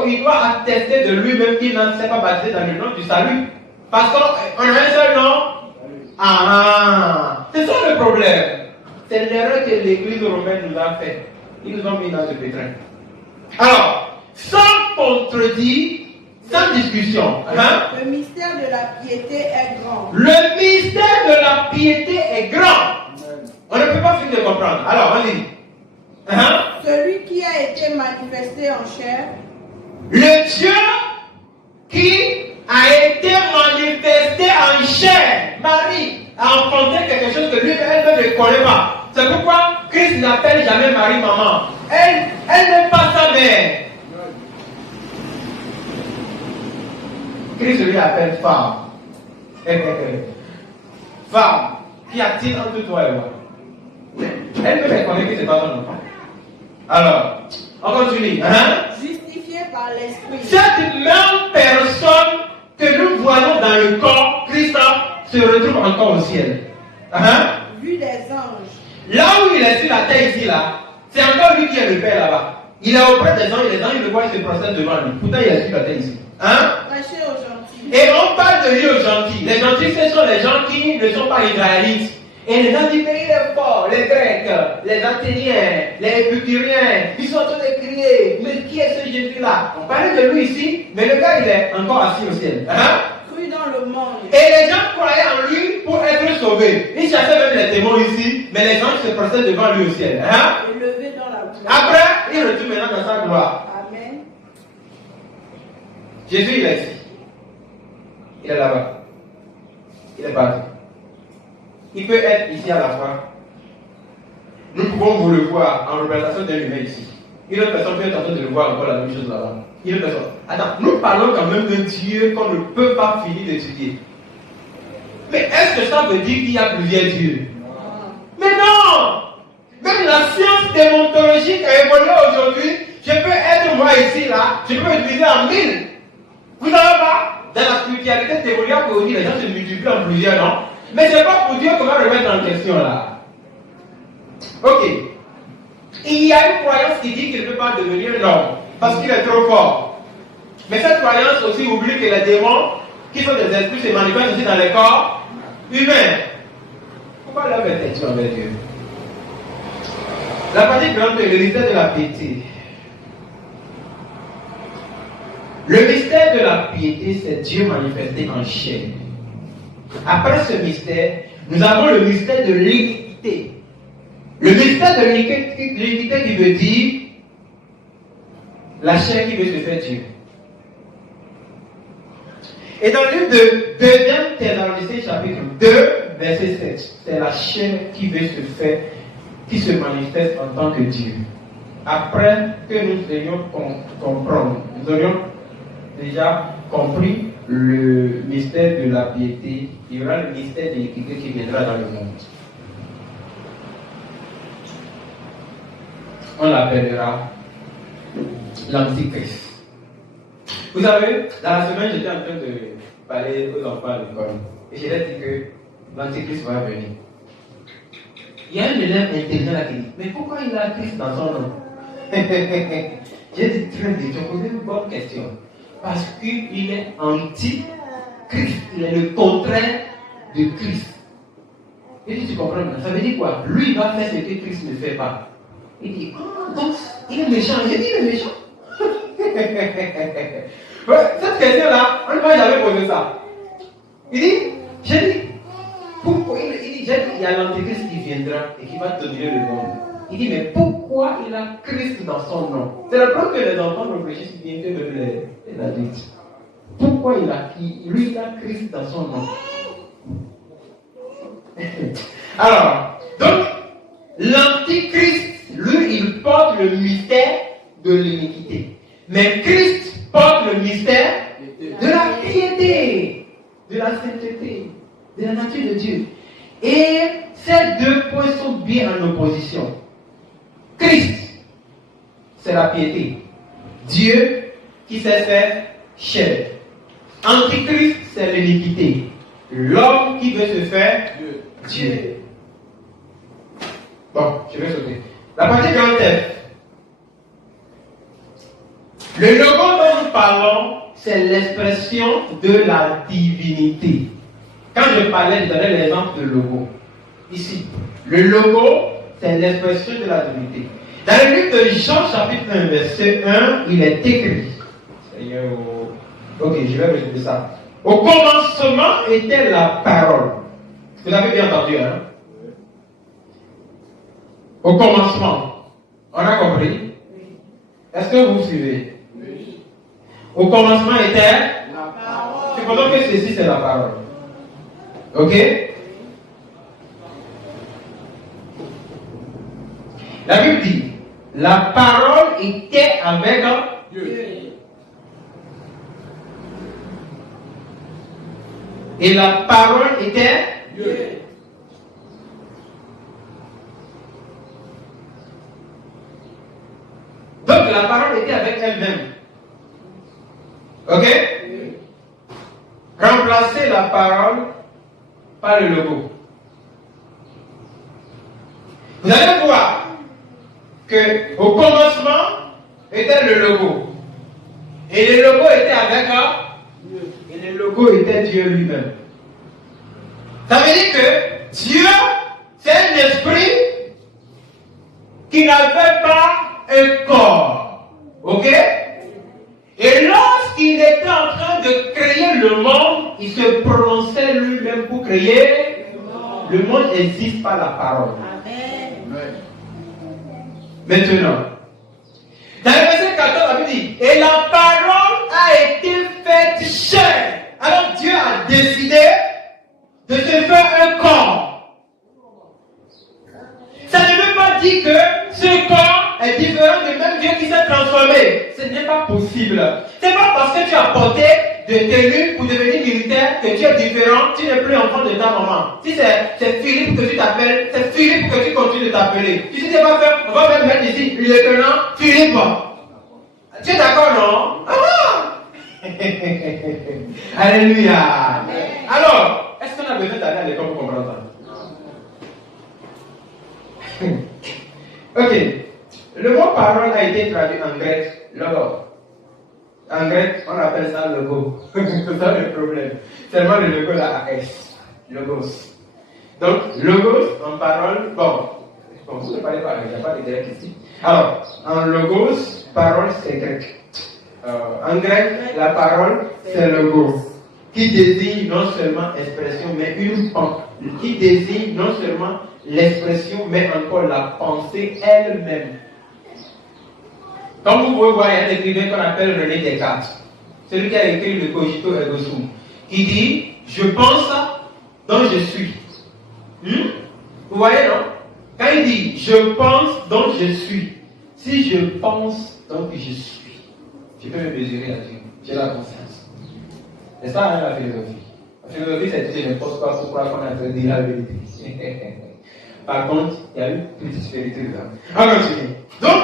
attester de lui-même qu'il ne s'est pas baptisé dans le nom du salut. Parce qu'on a un seul nom. Ah, c'est ça le problème. C'est l'erreur que l'église romaine nous a fait. Ils nous ont mis dans ce pétrin. Alors, sans contredire, sans discussion. Hein? Le mystère de la piété est grand. Le mystère de la piété est grand. On ne peut pas finir de comprendre. Alors, on dit. Hein? Celui qui a été manifesté en chair. Le Dieu qui a été manifesté en chair. Marie a enfanté quelque chose que lui-même ne connaît pas. C'est pourquoi Christ n'appelle jamais Marie maman. Elle n'est pas sa mère. Christ lui appelle femme. femme, qu'y a-t-il entre toi et moi? Elle peut reconnaître que c'est pas ton enfant. Alors, on continue. Justifié par l'esprit. Cette même personne que nous voyons dans le corps, Christ se retrouve encore au ciel. Vu des anges. Là où il est sur la terre ici, là, c'est encore lui qui est le Père là-bas. Il est auprès des anges, et les anges le voient, ils se procèdent devant lui. Pourtant, il est sur la terre ici. Prêcher aux gentils. Et on parle de lui aux gentils. Les gentils, ce sont les gens qui ne sont pas israélites. Et les gens disent, mais il est fort, les Grecs, les Athéniens, les Épicuriens, ils sont en train de crier, mais qui est ce Jésus-là? On parle de lui ici, mais le gars, il est encore assis au ciel. Cru dans le monde. Et les gens croyaient en lui pour être sauvés. Ils cherchaient même les témoins ici, mais les anges se procèdent devant lui au ciel. Élevé dans la gloire. Après, il retourne maintenant dans sa gloire. Amen. Jésus, il est ici. Il est là-bas. Il est partout. Il peut être ici à la fois. Nous pouvons vous le voir en représentation d'un humain ici. Une autre personne peut être en train de le voir encore la même chose là-bas. Une autre personne. Attends, nous parlons quand même d'un Dieu qu'on ne peut pas finir d'étudier. Mais est-ce que ça veut dire qu'il y a plusieurs dieux? Mais non! Même la science déontologique a évolué aujourd'hui. Je peux être moi ici, là, je peux utiliser en 1000. Vous savez pas? Dans la spiritualité théorique aujourd'hui, les gens se multiplient en plusieurs, non? Mais c'est pas pour Dieu qu'on va remettre en question là. Ok. Il y a une croyance qui dit qu'il ne peut pas devenir un homme parce qu'il est trop fort. Mais cette croyance aussi oublie que les démons, qui sont des esprits, se manifestent aussi dans les corps humains. Pourquoi l'homme est têtu envers Dieu? La partie grande est le mystère de la piété. Le mystère de la piété, c'est Dieu manifesté en chair. Après ce mystère, nous avons le mystère de l'iniquité. Le mystère de l'iniquité qui veut dire la chair qui veut se faire Dieu. Et dans le livre de 2 Thessaloniciens chapitre 2, verset 7, c'est la chair qui veut se faire, qui se manifeste en tant que Dieu. Après que nous ayons comprendre, nous aurions déjà compris le mystère de la piété, il y aura le mystère de l'équité qui viendra dans le monde. On l'appellera l'Antichrist. Vous savez, dans la semaine, j'étais en train de parler aux enfants à l'école et je leur ai dit que l'Antichrist va venir. Il y a un élève intelligent là qui dit, mais pourquoi il a Christ dans son nom? J'ai dit très bien, tu as posé une bonne question. Parce qu'il est anti-Christ. Il est le contraire de Christ. Et si tu comprends, ça veut dire quoi? Lui, il va faire ce que Christ ne fait pas. Il dit, donc, il est méchant. J'ai dit, il est méchant. Ouais, cette question-là, on ne va jamais poser ça. Il dit, j'ai dit, pourquoi? Il y a l'antéchrist qui viendra et qui va dominer le monde. Il dit, mais pourquoi il a Christ dans son nom? C'est la preuve que les enfants réfléchissent bien que même les adultes. Pourquoi il a Christ dans son nom? Alors, donc, l'antichrist, lui, il porte le mystère de l'iniquité. Mais Christ porte le mystère de la piété, de la sainteté, de la nature de Dieu. Et ces deux points sont bien en opposition. Christ, c'est la piété. Dieu qui sait faire chair. Antichrist, c'est l'iniquité. L'homme qui veut se faire Dieu. Bon, je vais sauter. La partie grande F. Le logo dont nous parlons, c'est l'expression de la divinité. Quand je parlais, je donnais l'exemple de logo. Ici, le logo, c'est l'expression de la divinité. Dans le livre de Jean, chapitre 1, verset 1, il est écrit. Ok, je vais résumer ça. Au commencement était la parole. Vous avez bien entendu, hein? Au commencement. On a compris? Est-ce que vous suivez? Oui. Au commencement était la parole. Supposons que ceci c'est la parole. Ok? La Bible dit, la parole était avec Dieu. Et la parole était Dieu. Donc la parole était avec elle-même. Ok? Remplacer la parole par le logo. Vous allez voir que au commencement était le logo. Et le logo était avec Dieu. Et le logo était Dieu lui-même. Ça veut dire que Dieu, c'est un esprit qui n'avait pas un corps. Ok? Et lorsqu'il était en train de créer le monde, il se prononçait lui-même pour créer le monde n'existe par la parole. Amen. Maintenant, dans le verset 14, la Bible dit, et la parole a été faite chair. Alors Dieu a décidé de se faire un corps. Ça ne veut pas dire que ce corps est différent du même Dieu qui s'est transformé. Ce n'est pas possible. Ce n'est pas parce que tu as porté de tenue pour devenir militaire que tu es différent, tu n'es plus enfant de ta maman. Si c'est Philippe que tu t'appelles, c'est Philippe que tu continues de t'appeler. Si tu ne sais pas faire, on va même mettre ici, lieutenant Philippe. Tu es d'accord, non? Ah! Alléluia. Alors, est-ce qu'on a besoin d'aller à l'école pour comprendre ça? Ok. Le mot parole a été traduit en grec, logos. En grec, on appelle ça logo. C'est ça le problème. Seulement le logo là a S. Logos. Donc, logos en parole, bon, vous ne parlez pas, il n'y a pas de grec ici. Alors, en logos, parole c'est grec. En grec, la parole c'est logo. Qui désigne non seulement expression, mais une pensée. Qui désigne non seulement l'expression, mais encore la pensée elle-même. Comme vous pouvez voir, il y a un écrivain qu'on appelle René Descartes, celui qui a écrit le Cogito ergo sum, qui dit je pense donc je suis. Vous voyez, non? Quand il dit je pense donc je suis, si je pense donc je suis, je peux me mesurer à Dieu, j'ai la conscience. C'est ça hein, la philosophie. La philosophie, c'est tout et n'importe quoi pour croire qu'on a fait dire la vérité. Par contre, il y a une petite vérité là. On continue. Donc,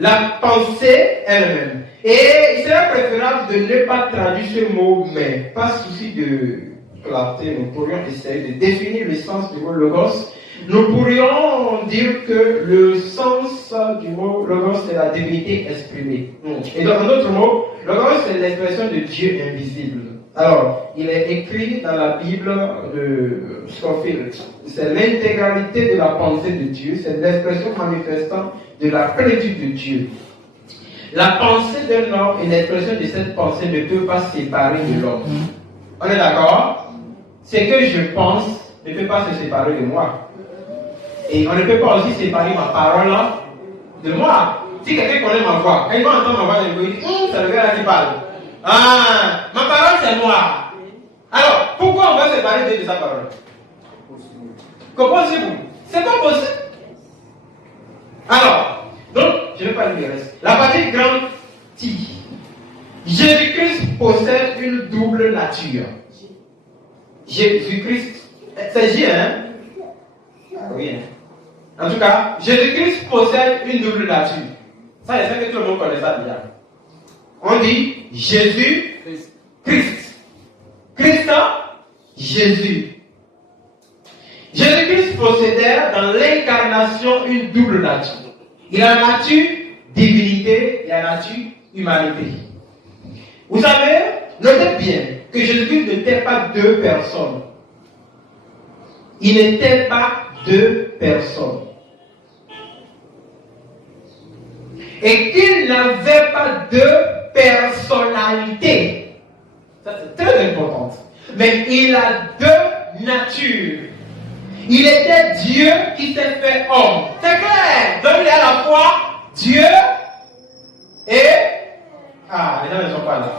la pensée elle-même. Et il serait préférable de ne pas traduire ce mot, mais pas souci de clarté, nous pourrions essayer de définir le sens du mot logos. Nous pourrions dire que le sens du mot logos, c'est la divinité exprimée. Et dans un autre mot, logos, c'est l'expression de Dieu invisible. Alors, il est écrit dans la Bible de Scofield. C'est l'intégralité de la pensée de Dieu, c'est l'expression manifestant de la plénitude de Dieu. La pensée d'un homme et l'expression de cette pensée ne peut pas se séparer de l'homme. On est d'accord? Ce que je pense ne peut pas se séparer de moi. Et on ne peut pas aussi séparer ma parole de moi. Si quelqu'un connaît ma voix, quand il va entendre ma voix, il va dire, c'est le gars là qui parle. Ah, ma parole c'est moi. Alors, pourquoi on va séparer Dieu de sa parole? Comprenez-vous? C'est pas possible. Alors, donc, je ne vais pas lire le reste. La partie grande dit Jésus-Christ possède une double nature. Jésus-Christ, c'est J, hein? Oui, hein? En tout cas, Jésus-Christ possède une double nature. Ça, je sais que tout le monde connaît ça déjà. On dit Jésus-Christ. Christ, Jésus. Jésus-Christ possédait dans l'incarnation une double nature. Il a la nature divinité et la nature humanité. Vous savez, notez bien que Jésus-Christ n'était pas deux personnes. Il n'était pas deux personnes. Et qu'il n'avait pas deux personnalités. Ça c'est très important. Mais il a deux natures. Il était Dieu qui s'est fait homme. C'est clair. Donc il est à la fois Dieu et... Ah, les gens ne sont pas là.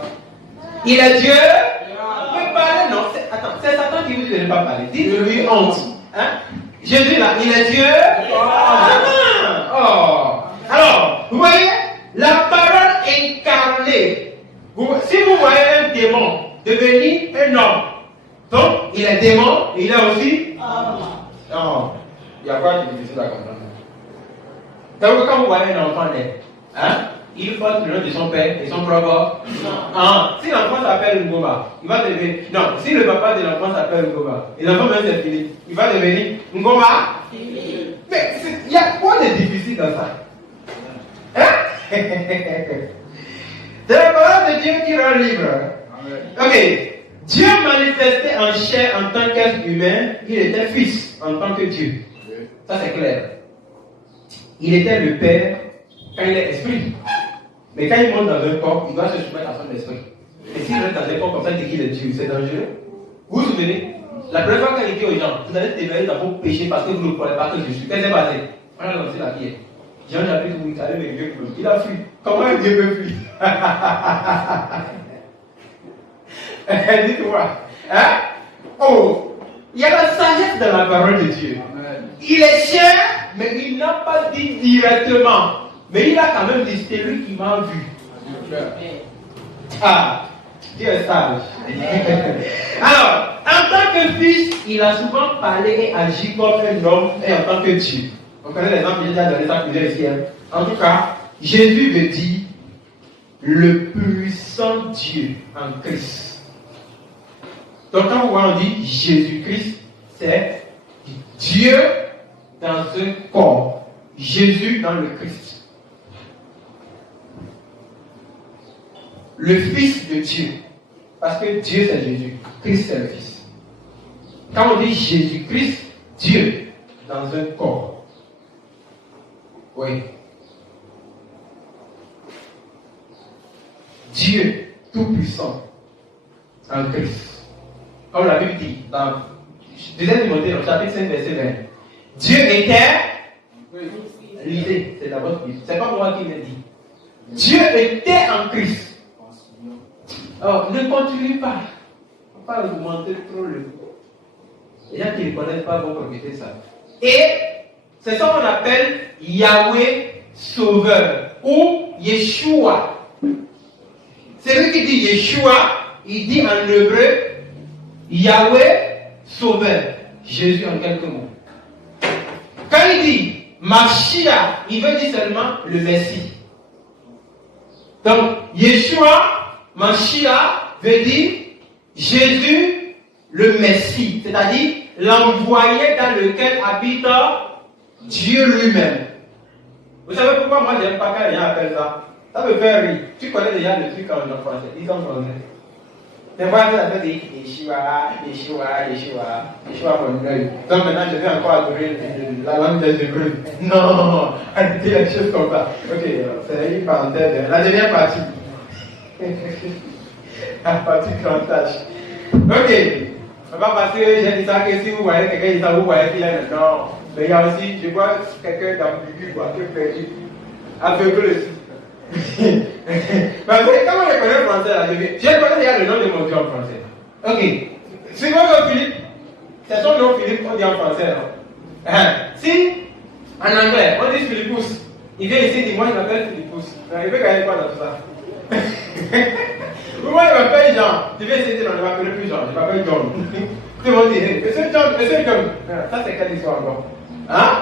Il est Dieu. Vous pouvez parler, non? Attends, c'est Satan qui vous dit de ne pas parler. Dites-lui honte. Hein? Jésus là, il est Dieu. Oh. Alors, vous voyez, la parole incarnée. Si vous voyez un démon devenir un homme, donc il est démon et il est aussi homme. Non, il y a quoi qui est difficile à comprendre. Donc quand vous voyez un enfant naître, hein, il porte le nom de son père et son propre. Ah, si l'enfant s'appelle Ngoma, il va devenir. Non, si le papa de l'enfant s'appelle Ngoma, et l'enfant même c'est Philippe, il va devenir Ngoma. Mais il y a quoi de difficile dans ça? Hein? C'est la parole de Dieu qui rend libre. Ok. Dieu manifesté en chair en tant qu'être humain, il était fils en tant que Dieu. Ça c'est clair. Il était le Père quand il est esprit. Mais quand il monte dans un corps, il doit se soumettre à son esprit. Et s'il reste dans un corps comme ça, c'est qu'il est Dieu, c'est dangereux. Vous vous souvenez? La première fois quand il dit aux gens, vous allez témoigner dans vos péchés parce que vous ne croyez pas que je suis. Qu'est-ce qui s'est passé? On a lancé la pierre. Jean chapitre 8, allez le Dieu peut. Il a fui. Comment un Dieu peut fuir? Dites-moi. Hein? Oh, il y a la sagesse dans la parole de Dieu. Il est cher, mais il n'a pas dit directement. Mais il a quand même dit, c'est lui qui m'a vu. Ah, Dieu est sage. Alors, en tant que fils, il a souvent parlé et agi comme un homme et en tant que Dieu. On connaît l'exemple, j'ai déjà donné ça plusieurs ici. En tout cas, Jésus veut dire le puissant Dieu en Christ. Donc quand on dit Jésus-Christ, c'est Dieu dans un corps. Jésus dans le Christ. Le Fils de Dieu. Parce que Dieu c'est Jésus. Christ c'est le Fils. Quand on dit Jésus-Christ, Dieu dans un corps. Oui. Dieu tout-puissant en Christ. Comme la Bible dit dans 2 Timothée, chapitre 5, verset 20. Dieu était. Lisez, c'est dans votre Bible. C'est pas moi qui l'ai dit. Dieu était en Christ. Alors, ne continuez pas. Il ne faut pas augmenter trop le. Les gens qui ne connaissent pas vont commettre ça. Et c'est ça qu'on appelle Yahweh Sauveur ou Yeshua. C'est lui qui dit Yeshua, il dit en hébreu Yahweh Sauveur. Jésus en quelques mots. Quand il dit Mashiach, il veut dire seulement le Messie. Donc, Yeshua, Mashiach veut dire Jésus le Messie, c'est-à-dire l'envoyé dans lequel habite Dieu lui-même. Vous savez pourquoi moi j'aime pas quand les gens appellent ça? Ça me fait rire. Tu connais déjà le truc en français. Ils sont français. Des fois, ça fait des Yeshua mon œil. Donc maintenant, je vais encore adorer la langue des Hébreux. Non, arrêtez les choses comme ça. Ok, c'est une parenthèse. La dernière partie. La partie grand tâche. Ok, on va passer. J'ai dit ça que si vous voyez quelqu'un dit ça, vous voyez qu'il est non. Mais il y a aussi, je vois quelqu'un d'ambigu, quoi, qui est perdu. Aveugle aussi. Parce que quand on les connaît en français, là, je connais déjà le nom de mon Dieu en français. Ok. Si votre Philippe, c'est son nom Philippe, on dit en français. Hein? Si, en anglais, on dit Philippus, il vient ici, il dit moi je m'appelle Philippus. Il veut gagner quoi dans tout ça? Moi je m'appelle Jean. Tu viens ici, non, je ne m'appelle plus Jean, je m'appelle John. Tout le monde dit, monsieur John. Ça c'est quelle histoire encore? Hein?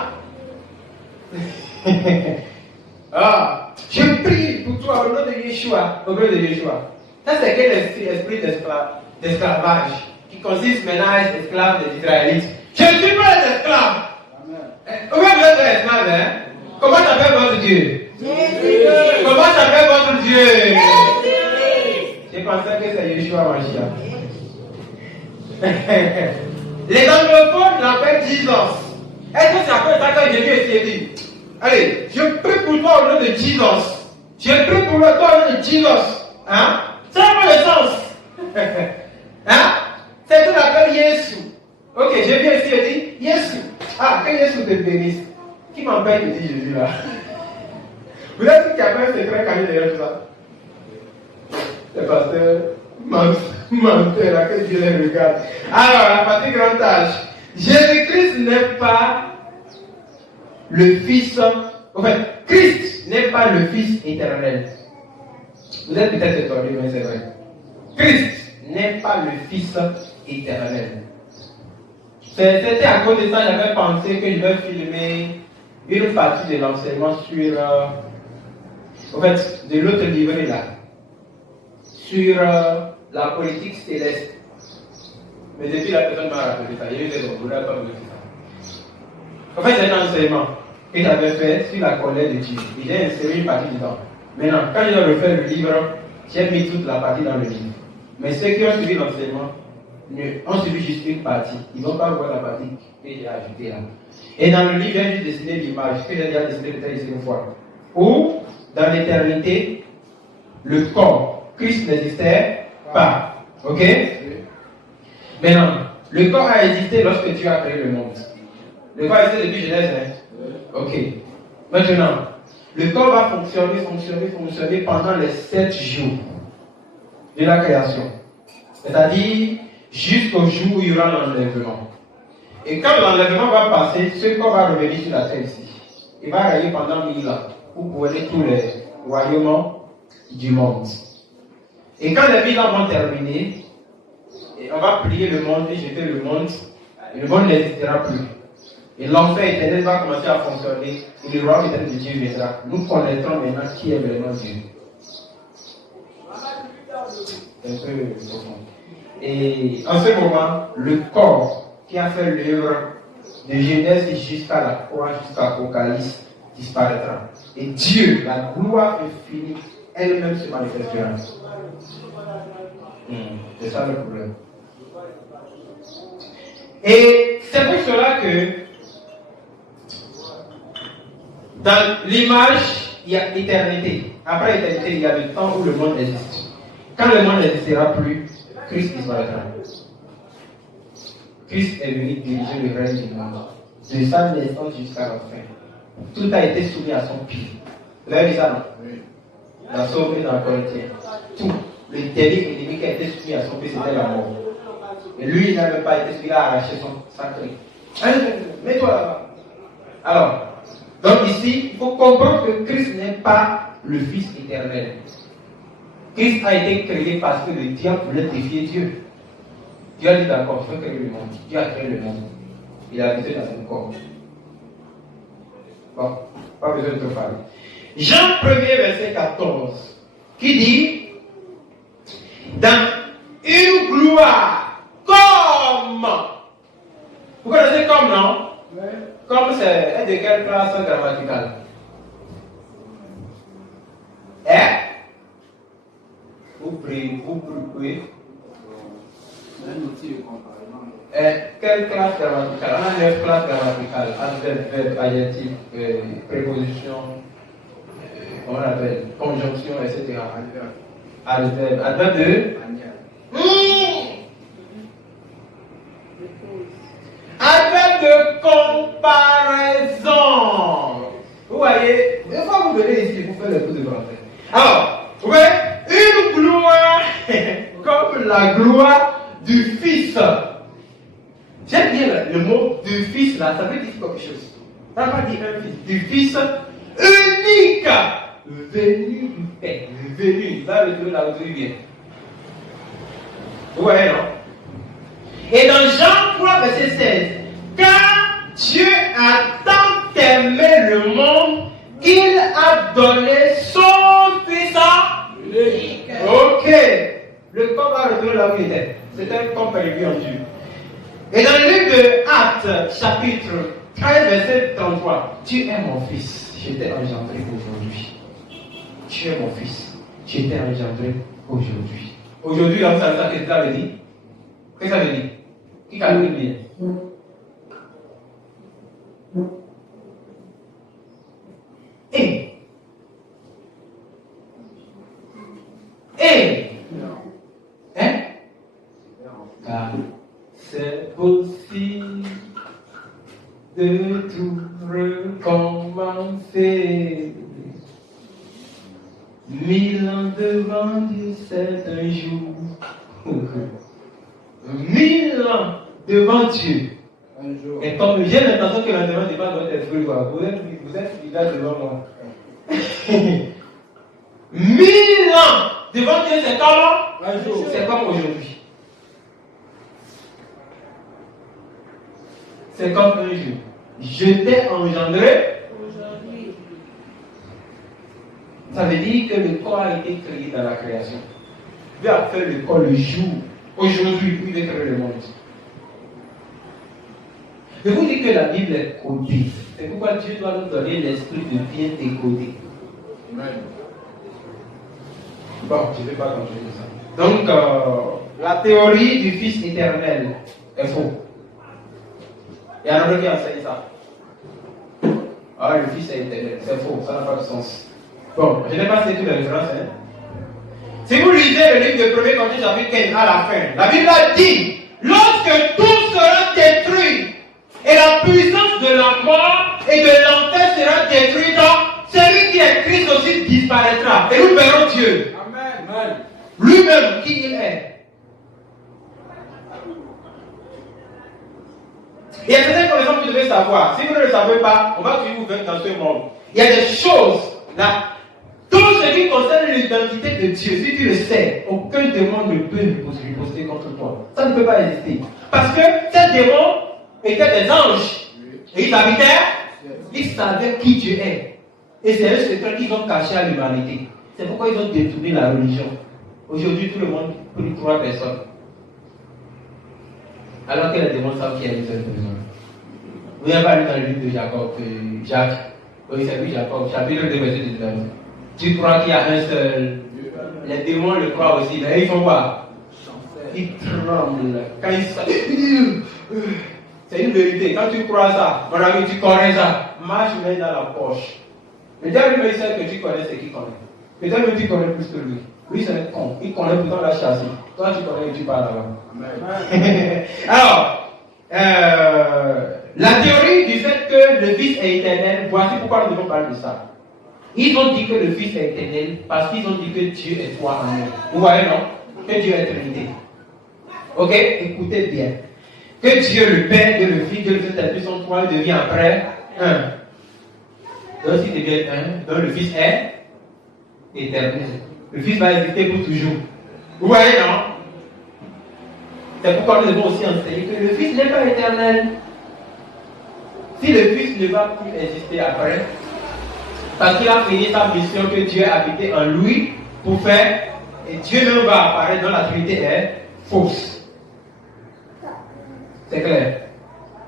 Ah, je prie pour toi au nom de Yeshua, au nom de Yeshua. Ça c'est quel esprit d'esclavage qui consiste maintenant à être esclave des Israélites. Je ne suis pas un esclave. Comment vous êtes un esclave, hein? Comment s'appelle votre Dieu? Jésus. Comment s'appelle votre Dieu? Jésus. Je pensais que c'est Yeshua Mashiach. Les anglophones l'appellent Jesus. Est-ce que c'est à cause de ça que Jésus est dit? Allez, je prie pour toi au nom de Jesus. Je prie pour toi au nom de Jesus. Hein? Ça n'a pas de sens. Hein? C'est tout l'appelle Yesu. Ok, je viens ici et dis Yesu. Ah, que Yesu te bénisse. Qui m'empêche de dire Jésus là? Vous êtes qui a fait un secret caché derrière tout ça? Le pasteur menteur là, que Dieu les regarde. Alors, la partie grand âge. Jésus-Christ n'est pas le Fils. Enfin, Christ n'est pas le Fils éternel. Vous êtes peut-être étonné, mais c'est vrai. Christ n'est pas le Fils éternel. C'était à cause de ça que j'avais pensé que je vais filmer une partie de l'enseignement sur En fait, de l'autre livret là, sur la politique céleste. Mais depuis la personne m'a rappelé ça, il y a eu des vous n'avez pas me dire ça. En fait, c'est un enseignement que j'avais fait sur la colère de Dieu. Et j'ai inséré une partie dedans. Maintenant, quand je dois refaire le livre, j'ai mis toute la partie dans le livre. Mais ceux qui ont suivi l'enseignement ont suivi juste une partie. Ils ne vont pas voir la partie que j'ai ajoutée là. Et dans le livre, j'ai juste dessiné l'image que j'ai déjà dessiné peut-être ici une fois. Où, dans l'éternité, le corps, Christ n'existait pas. Ok? Maintenant, le corps a existé lorsque Dieu a créé le monde. Le corps a existé depuis Genèse, hein? Ok. Maintenant, le corps va fonctionner pendant les 7 jours de la création. C'est-à-dire jusqu'au jour où il y aura l'enlèvement. Et quand l'enlèvement va passer, ce corps va revenir sur la terre ici. Il va régner pendant 1000 ans pour gouverner tous les royaumes du monde. Et quand les 1000 ans vont terminer, on va plier le monde et jeter le monde, et le monde n'existera plus. Et l'enfer éternel va commencer à fonctionner, et le royaume éternel de Dieu viendra. Nous connaîtrons maintenant qui est vraiment Dieu. C'est un peu profond. Et en ce moment, le corps qui a fait l'œuvre de Genèse jusqu'à la croix, jusqu'à l'Apocalypse, disparaîtra. Et Dieu, la gloire infinie, elle-même se manifestera. C'est ça le problème. Et c'est pour cela que dans l'image, il y a éternité. Après l'éternité, il y a le temps où le monde existe. Quand le monde n'existera plus, Christ disparaîtra. Christ est venu diriger le règne du monde. De sa naissance jusqu'à la fin. Tout a été soumis à son pied. Vous avez dit ça, non? Oui. Dans Somme et dans le Corinthien. Tout. Le dernier ennemi qui a été soumis à son pied, c'était la mort. Mais lui, il n'avait pas été soumis, il a arraché son sacré. Allez, mets-toi là-bas. Alors, donc ici, il faut comprendre que Christ n'est pas le Fils éternel. Christ a été créé parce que le diable voulait défier Dieu. Dieu a dit d'accord, je vais créer le monde. Dieu a créé le monde. Il a habité dans son corps. Bon, pas besoin de te parler. Jean 1er, verset 14, qui dit dans une gloire comme. Vous connaissez comme, non? Oui. Comme c'est de quelle classe grammaticale? Hein? Vous pouvez. Un outil de comparaison. Quelle classe grammaticale? On a 9 classes grammaticales. Adverbe, verbe, adjectif, préposition, comment on appelle? Conjonction, etc. Adverbe. Adverbe de? Adverbe de comparaison. Vous voyez? Une fois que vous venez ici, vous faites le coup de français. Alors, vous voyez? Une gloire comme la gloire du Fils. J'aime bien le mot du Fils là, ça veut dire quelque chose. Ça ne veut pas dire un Fils. Du Fils unique, venu du Père. Venu, là le Dieu là où il vient. Vous voyez, non? Et dans Jean 3, verset 16, car Dieu a tant aimé le monde qu'il a donné son Fils unique. Ok. Le corps va retourner là où il était. C'est un corps perdu en Dieu. Et dans le livre de Actes, chapitre 13, verset 33, tu es mon fils, je t'ai engendré aujourd'hui. Tu es mon fils, je t'ai engendré aujourd'hui. Aujourd'hui, là, vous savez ce que ça veut dire? Qu'est-ce que ça veut dire? Qui calcule bien? Hein? Car c'est possible de tout recommencer. 1000 ans devant Dieu, c'est un jour. 1000 ans devant Dieu. Un jour. Et comme j'ai l'impression que l'enlèvement n'est pas doit être quoi. Vous êtes là devant moi. 1000 ans devant Dieu, c'est comme un jour. C'est comme aujourd'hui. C'est comme un jour. Je t'ai engendré aujourd'hui. Ça veut dire que le corps a été créé dans la création. Dieu a fait le corps le jour, aujourd'hui, où il veut créer le monde. Je vous dis que la Bible est codée. C'est pourquoi Dieu doit nous donner l'esprit de bien décoder. Bon, je ne vais pas continuer ça. Donc, la théorie du Fils éternel est faux. Il y a un autre qui enseigne ça. Ah, le Fils est éternel. C'est faux, ça n'a pas de sens. Bon, je n'ai pas cité toutes les références. Si vous lisez le livre de 1 Corinthiens chapitre 15 à la fin, la Bible a dit, lorsque tout sera détruit, et la puissance de la mort et de l'enfer sera détruite, celui qui est Christ aussi disparaîtra. Et nous verrons Dieu. Amen. Lui-même, qui il est. Il y a certaines connaissances que vous devez savoir. Si vous ne le savez pas, on va toujours vous vaincre dans ce monde. Il y a des choses là. Tout ce qui concerne l'identité de Dieu, si tu le sais, aucun démon ne peut riposter contre toi. Ça ne peut pas exister. Parce que ces démons étaient des anges. Et ils habitaient, ils savaient qui Dieu est. Et c'est un secret qu'ils ont caché à l'humanité. C'est pourquoi ils ont détourné la religion. Aujourd'hui, tout le monde prie 3 personnes. Alors que les démons savent qui est une seule personne. Vous n'avez pas lu dans le livre de Jacob, Jacques. Oui, c'est lui Jacob, chapitre 2, verset 19. Tu crois qu'il y a un seul. Les démons le croient aussi. Mais ils font quoi? Ils tremblent. Quand ils savent. C'est une vérité. Quand tu crois ça, mon ami, tu connais ça. Marche main dans la poche. Le diable lui sait que tu connais ce qu'il connaît. Peut-être que tu connais plus que lui. Lui, c'est un con. Il connaît pourtant la chasse. Toi, tu connais et tu parles là-bas. Alors, la théorie du fait que le Fils est éternel, voici pourquoi nous devons parler de ça. Ils ont dit que le Fils est éternel parce qu'ils ont dit que Dieu est toi en eux. Vous voyez, non? Que Dieu est Trinité. Ok? Écoutez bien. Que Dieu le Père, Dieu le Fils, Dieu le Saint-Esprit sont trois, il devient après un. Donc s'il devient un, donc le Fils est éternel. Le Fils va exister pour toujours. Vous voyez, non? C'est pourquoi nous devons aussi enseigner que le Fils n'est pas éternel. Si le Fils ne va plus exister après, parce qu'il a fini sa mission que Dieu a habité en lui pour faire, et Dieu même va apparaître dans la Trinité est fausse. C'est clair.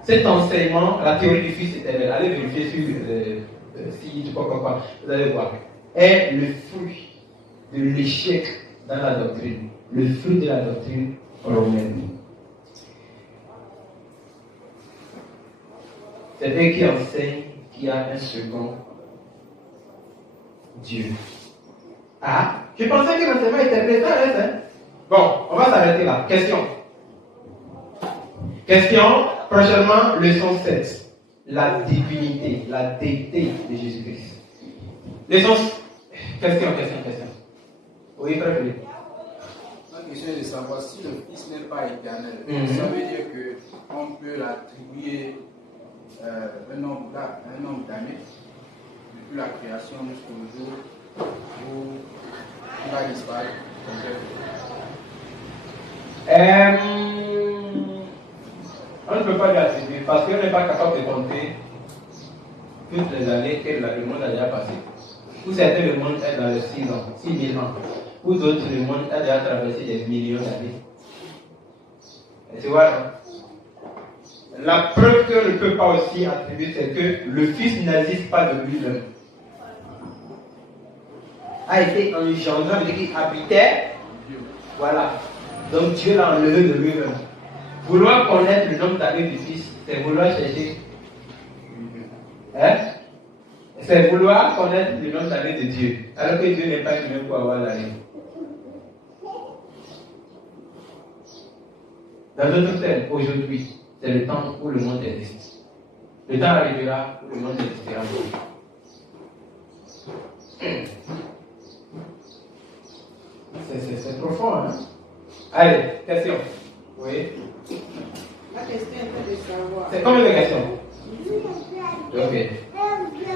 Cet enseignement, la théorie du Fils éternel, allez vérifier sur si je sais pas quoi, vous allez voir, est le fruit de l'échec dans la doctrine. Le fruit de la doctrine romaine. C'est eux qui enseignent qu'il y a un second Dieu. Ah, je pensais que l'enseignement était très clair, hein? Bon, on va s'arrêter là. Question. Question, prochainement, leçon 7. La divinité, la déité de Jésus-Christ. Leçon. Question. Oui, frère Philippe. La question est de savoir si le Fils n'est pas éternel. Ça veut dire qu'on peut l'attribuer un nombre d'années, depuis la création jusqu'au jour où il va disparaître. On ne peut pas lui attribuer parce qu'on n'est pas capable de compter toutes les années que le monde a déjà passé. Pour certains, le monde est dans les 6 000 ans. Pour d'autres, le monde a déjà traversé des millions d'années. Et tu vois, hein? La preuve qu'on ne peut pas aussi attribuer, c'est que le Fils n'existe pas de lui-même. A été engendré, veut dire qu'il habitait. Voilà. Donc Dieu l'a enlevé de lui-même. Vouloir connaître le nombre d'années du Fils, c'est vouloir chercher. Hein? C'est vouloir connaître le nombre d'années de Dieu. Alors que Dieu n'est pas humain pour avoir l'année. Dans notre terme, aujourd'hui, c'est le temps où le monde existe. Le temps arrivera où le monde existera. C'est profond, hein? Allez, question. Oui. La question est de savoir. C'est combien de questions? Ok.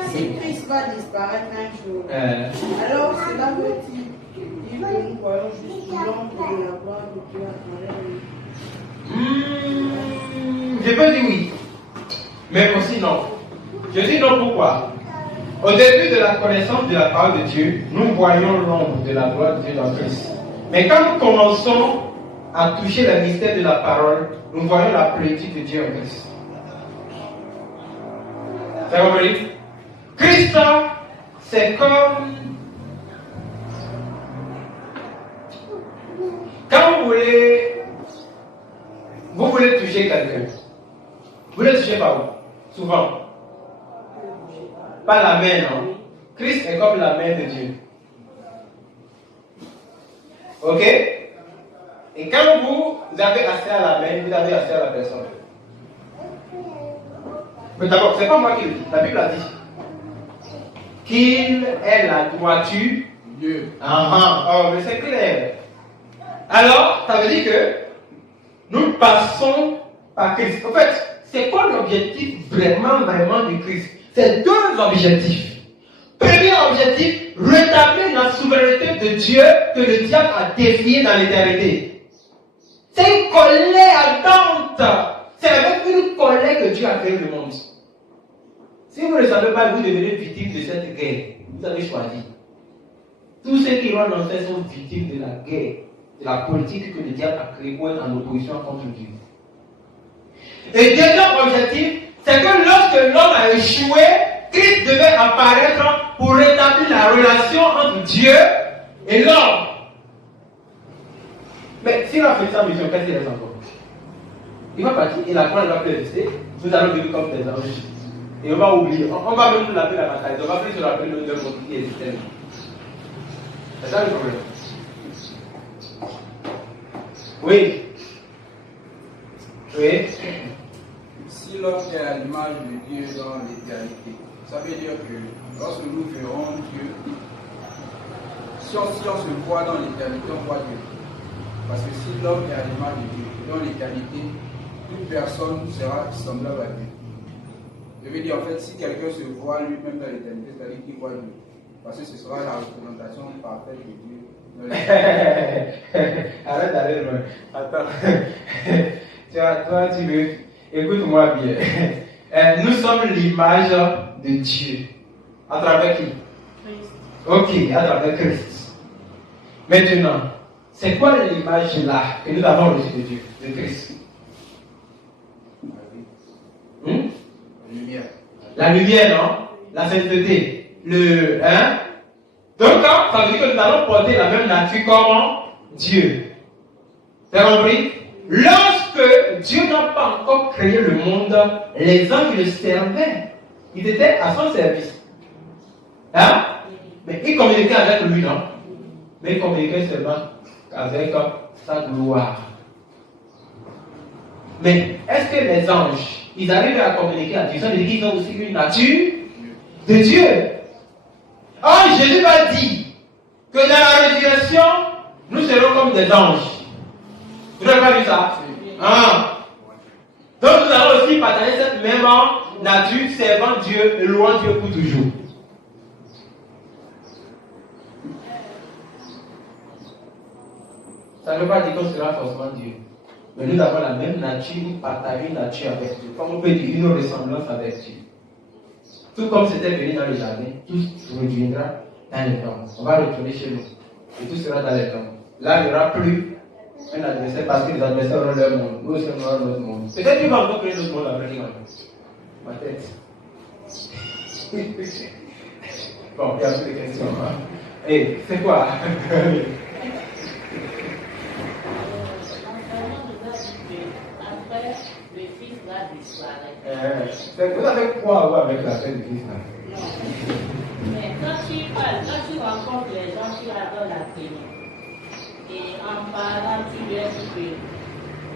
Si Christ va disparaître un jour, alors cela veut dire que nous voyons juste l'ombre de la gloire de Dieu à travers lui. Je peux dire oui, mais aussi non. Je dis non pourquoi? Au début de la connaissance de la parole de Dieu, nous voyons l'ombre de la gloire de Dieu dans Christ. Mais quand nous commençons à toucher le mystère de la parole, nous voyons la plénitude de Dieu en Christ. Vous avez compris? Christ, c'est comme... Quand vous voulez toucher quelqu'un, vous le touchez par où? Souvent. Pas la main, non? Christ est comme la main de Dieu. Ok? Et quand vous avez accès à la main, vous avez accès à la personne. Mais d'abord, c'est pas moi qui le dis, la Bible a dit qu'il est la droiture de Dieu. Oh, mais c'est clair. Alors, ça veut dire que nous passons par Christ. En fait, c'est quoi l'objectif vraiment de Christ? C'est deux objectifs. Premier objectif, rétablir la souveraineté de Dieu que le diable a défiée dans l'éternité. C'est une colère ardente. C'est avec une colère que Dieu a créé le monde. Si vous ne savez pas, vous devenez victime de cette guerre. Vous avez choisi. Tous ceux qui vont dans cette sont victimes de la guerre, de la politique que le diable a créée pour être en opposition contre Dieu. Et deuxième objectif, c'est que lorsque l'homme a échoué, Christ devait apparaître pour rétablir la relation entre Dieu et l'homme. Mais s'il a fait sa mission, qu'est-ce qu'il reste encore? Il va partir et la croix ne va plus exister. Nous allons vivre comme des anges. Et on va oublier. On va même nous l'appeler la bataille. On va plus se rappeler le monde qui est. C'est ça le problème. Oui. Oui. Si l'homme est à l'image de Dieu dans l'éternité, ça veut dire que lorsque nous verrons Dieu, si on se voit dans l'éternité, on voit Dieu. Parce que si l'homme est à l'image de Dieu dans l'éternité, toute personne sera semblable à Dieu. Je veux dire, en fait, si quelqu'un se voit lui-même dans l'éternité, c'est-à-dire qu'il voit Dieu. Parce que ce sera la représentation parfaite de Dieu. Arrête d'aller loin. Attends. Toi, tu veux. Écoute-moi bien. Nous sommes l'image de Dieu. À travers qui? Christ. Ok, à travers Christ. Maintenant, c'est quoi l'image là que nous avons reçue de Dieu, de Christ? La lumière. La lumière, non? La sainteté. Donc, ça veut dire que nous allons porter la même nature comme Dieu. Tu as compris? Lorsque Dieu n'a pas encore créé le monde, les anges le servaient. Ils étaient à son service. Mais ils communiquaient avec lui, non? Mais ils communiquaient seulement avec sa gloire. Mais est-ce que les anges, ils arrivent à communiquer à Dieu? Ça veut dire qu'ils ont aussi une nature de Dieu. Oh, Jésus va dire que dans la résurrection, nous serons comme des anges. Vous n'avez pas vu ça? Donc nous allons aussi partager cette même nature, servant Dieu et louant Dieu pour toujours. Ça ne veut pas dire qu'on sera forcément Dieu. Mais nous avons la même nature, nous partageons une nature avec Dieu. Comme on peut dire une ressemblance avec Dieu. Tout comme c'était venu dans le jardin, tout reviendra dans les tombes. On va retourner chez nous. Et tout sera dans les tombes. Là, il n'y aura plus un adversaire parce que les adversaires auront leur monde. Nous aussi, on aura notre monde. Peut-être qu'il va encore créer notre monde avec ma tête. Bon, il y a plus de questions. Et c'est quoi? Vous avez quoi à voir avec la fête du Christ? Mais quand tu rencontres les gens qui adorent la prière, et en parlant, tu leur dis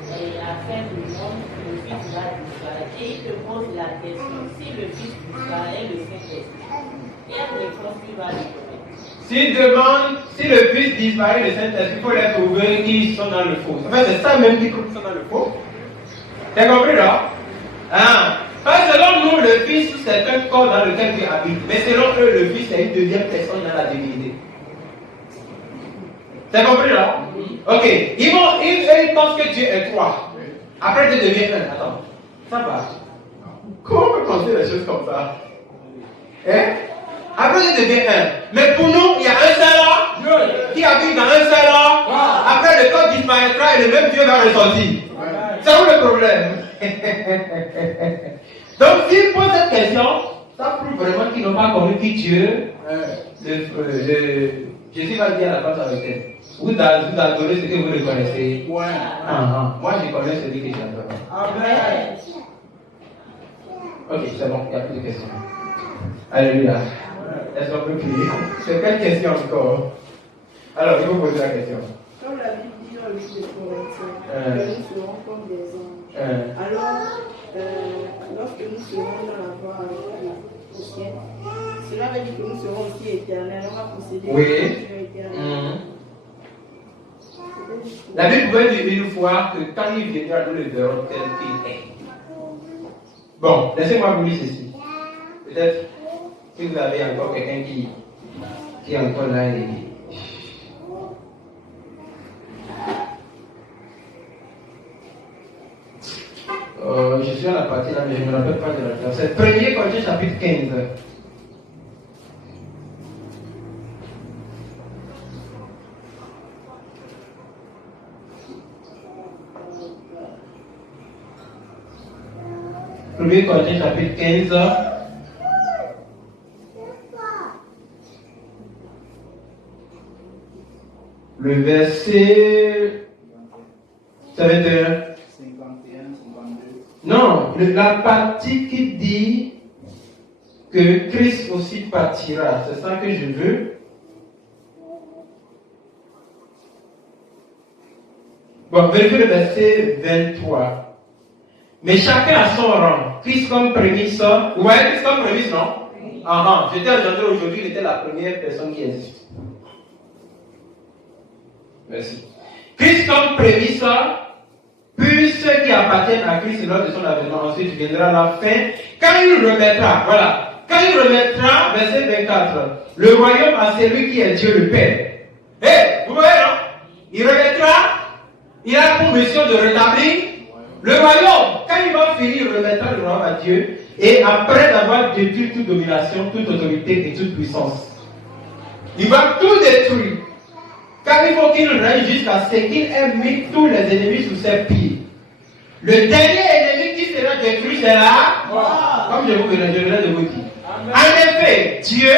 que la fin du monde, le Fils va disparaître. Et il te pose la question, si le Fils disparaît, le Saint-Esprit, quelle réponse tu vas lui donner? S'il demande, si le Fils disparaît, le Saint-Esprit, il faut les trouver qui sont dans le faux. En fait, c'est ça même qui sont dans le faux. T'as compris là? Parce que selon nous, le Fils, c'est un corps dans lequel Dieu habite. Mais selon eux, le Fils, c'est une deuxième personne dans la divinité. T'as compris là? Ok. Ils pensent que Dieu est trois. Après, Dieu devient un. Attends. Ça va. Comment on peut penser des choses comme ça? Après, il devient un. Mais pour nous, il y a un seul homme qui habite dans un seul homme. Après, le corps disparaîtra et le même Dieu va ressortir. C'est où le problème? Donc, s'il pose cette question, ça prouve vraiment qu'ils n'ont pas connu qui Dieu. Jésus va dire à la face avec elle. Vous adorez ce que vous reconnaissez. Moi, je connais celui que j'adore. Amen. Ok, c'est bon, il n'y a plus de questions. Alléluia. Est-ce qu'on peut prier? C'est quelle question encore? Alors, il faut poser la question. Comme la Bible dit dans le livre de Corinthiens, que nous serons comme des anges. Alors, lorsque nous serons dans la voie au ciel, cela veut dire que nous serons aussi éternels. On va posséder Dieu éternel. La Bible pouvait dire une fois que quand il viendra, nous le verrons tel qu'il est. Bon, laissez-moi vous dire ceci. Peut-être, si vous avez encore quelqu'un qui est encore là et... je suis à la partie là, mais je ne me rappelle pas de la classe. C'est 1er Corinthiens chapitre 15. Premier Corinthiens chapitre 15. Le verset 51. 51, 52. Non, la partie qui dit que Christ aussi partira, c'est ça que je veux. Bon, vérifiez le verset 23. Mais chacun a son rang. Christ comme prémisse. Vous voyez Christ comme prémisse, non? J'étais engendré aujourd'hui, il était la première personne qui existe. Merci. Christ comme prémisse, puis ceux qui appartiennent à Christ lors de son avènement, ensuite viendra la fin. Quand il remettra, voilà, quand il remettra, verset 24, le royaume à celui qui est Dieu le Père. Vous voyez, non? Il remettra, il a pour mission de rétablir le royaume. Quand il va finir, il remettra le royaume à Dieu. Et après d'avoir détruit toute domination, toute autorité et toute puissance, il va tout détruire. Car il faut qu'il règne jusqu'à ce qu'il ait mis tous les ennemis sous ses pieds. Le dernier ennemi qui sera détruit, c'est là. Comme je venais de vous dire. En effet, Dieu,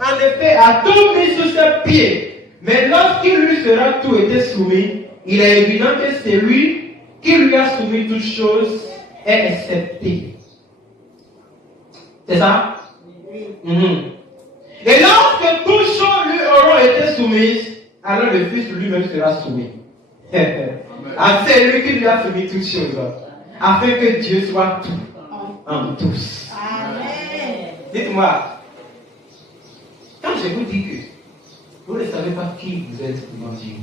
a tout mis sous ses pieds. Mais lorsqu'il lui sera tout été soumis, il est évident que c'est lui qui lui a soumis toutes choses est accepté. C'est ça? Et lorsque toutes choses lui auront été soumises, alors le Fils lui-même sera soumis. C'est lui qui lui a soumis toutes choses, afin que Dieu soit tout en tous. Amen. Dites-moi, quand je vous dis que vous ne savez pas qui vous êtes devant Dieu,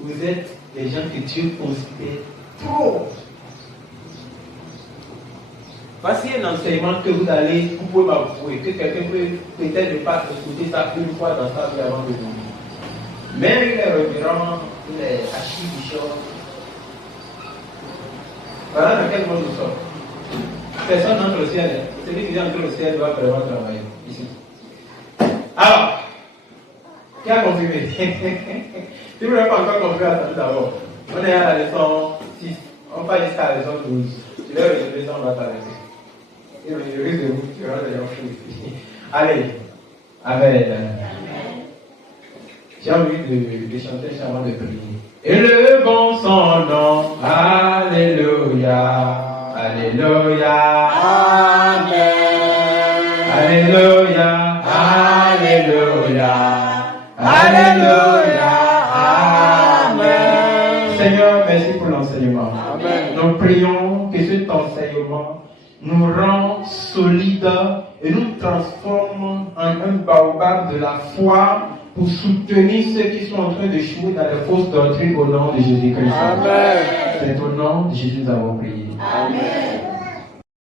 vous êtes des gens que Dieu considère trop. Voici un enseignement que vous pouvez m'avouer, que quelqu'un peut peut-être ne pas écouter ça une fois dans sa vie avant de mourir. Même les revirants, les archibishops, voilà dans quel monde nous sommes. Personne n'entre au ciel. Celui qui vient entrer au ciel doit vraiment travailler ici. Alors, qui a confirmé? Si vous n'avez pas encore compris, attendez d'abord. On est à la leçon 6. On va jusqu'à la leçon 12. Si l'heure est leçon, on va s'arrêter. Et le risque de vous, tu vas d'ailleurs ici. Allez. Amen. J'ai envie de chanter avant de prier. Élevons son nom. Alléluia. Alléluia. Amen. Alléluia. Alléluia. Alléluia. Amen. Seigneur, merci pour l'enseignement. Amen. Nous prions que cet enseignement nous rend solides et nous transforme en un baobab de la foi pour soutenir ceux qui sont en train de chouer dans les fausses doctrines au nom de Jésus-Christ. Amen. C'est au nom de Jésus que nous avons prié. Amen.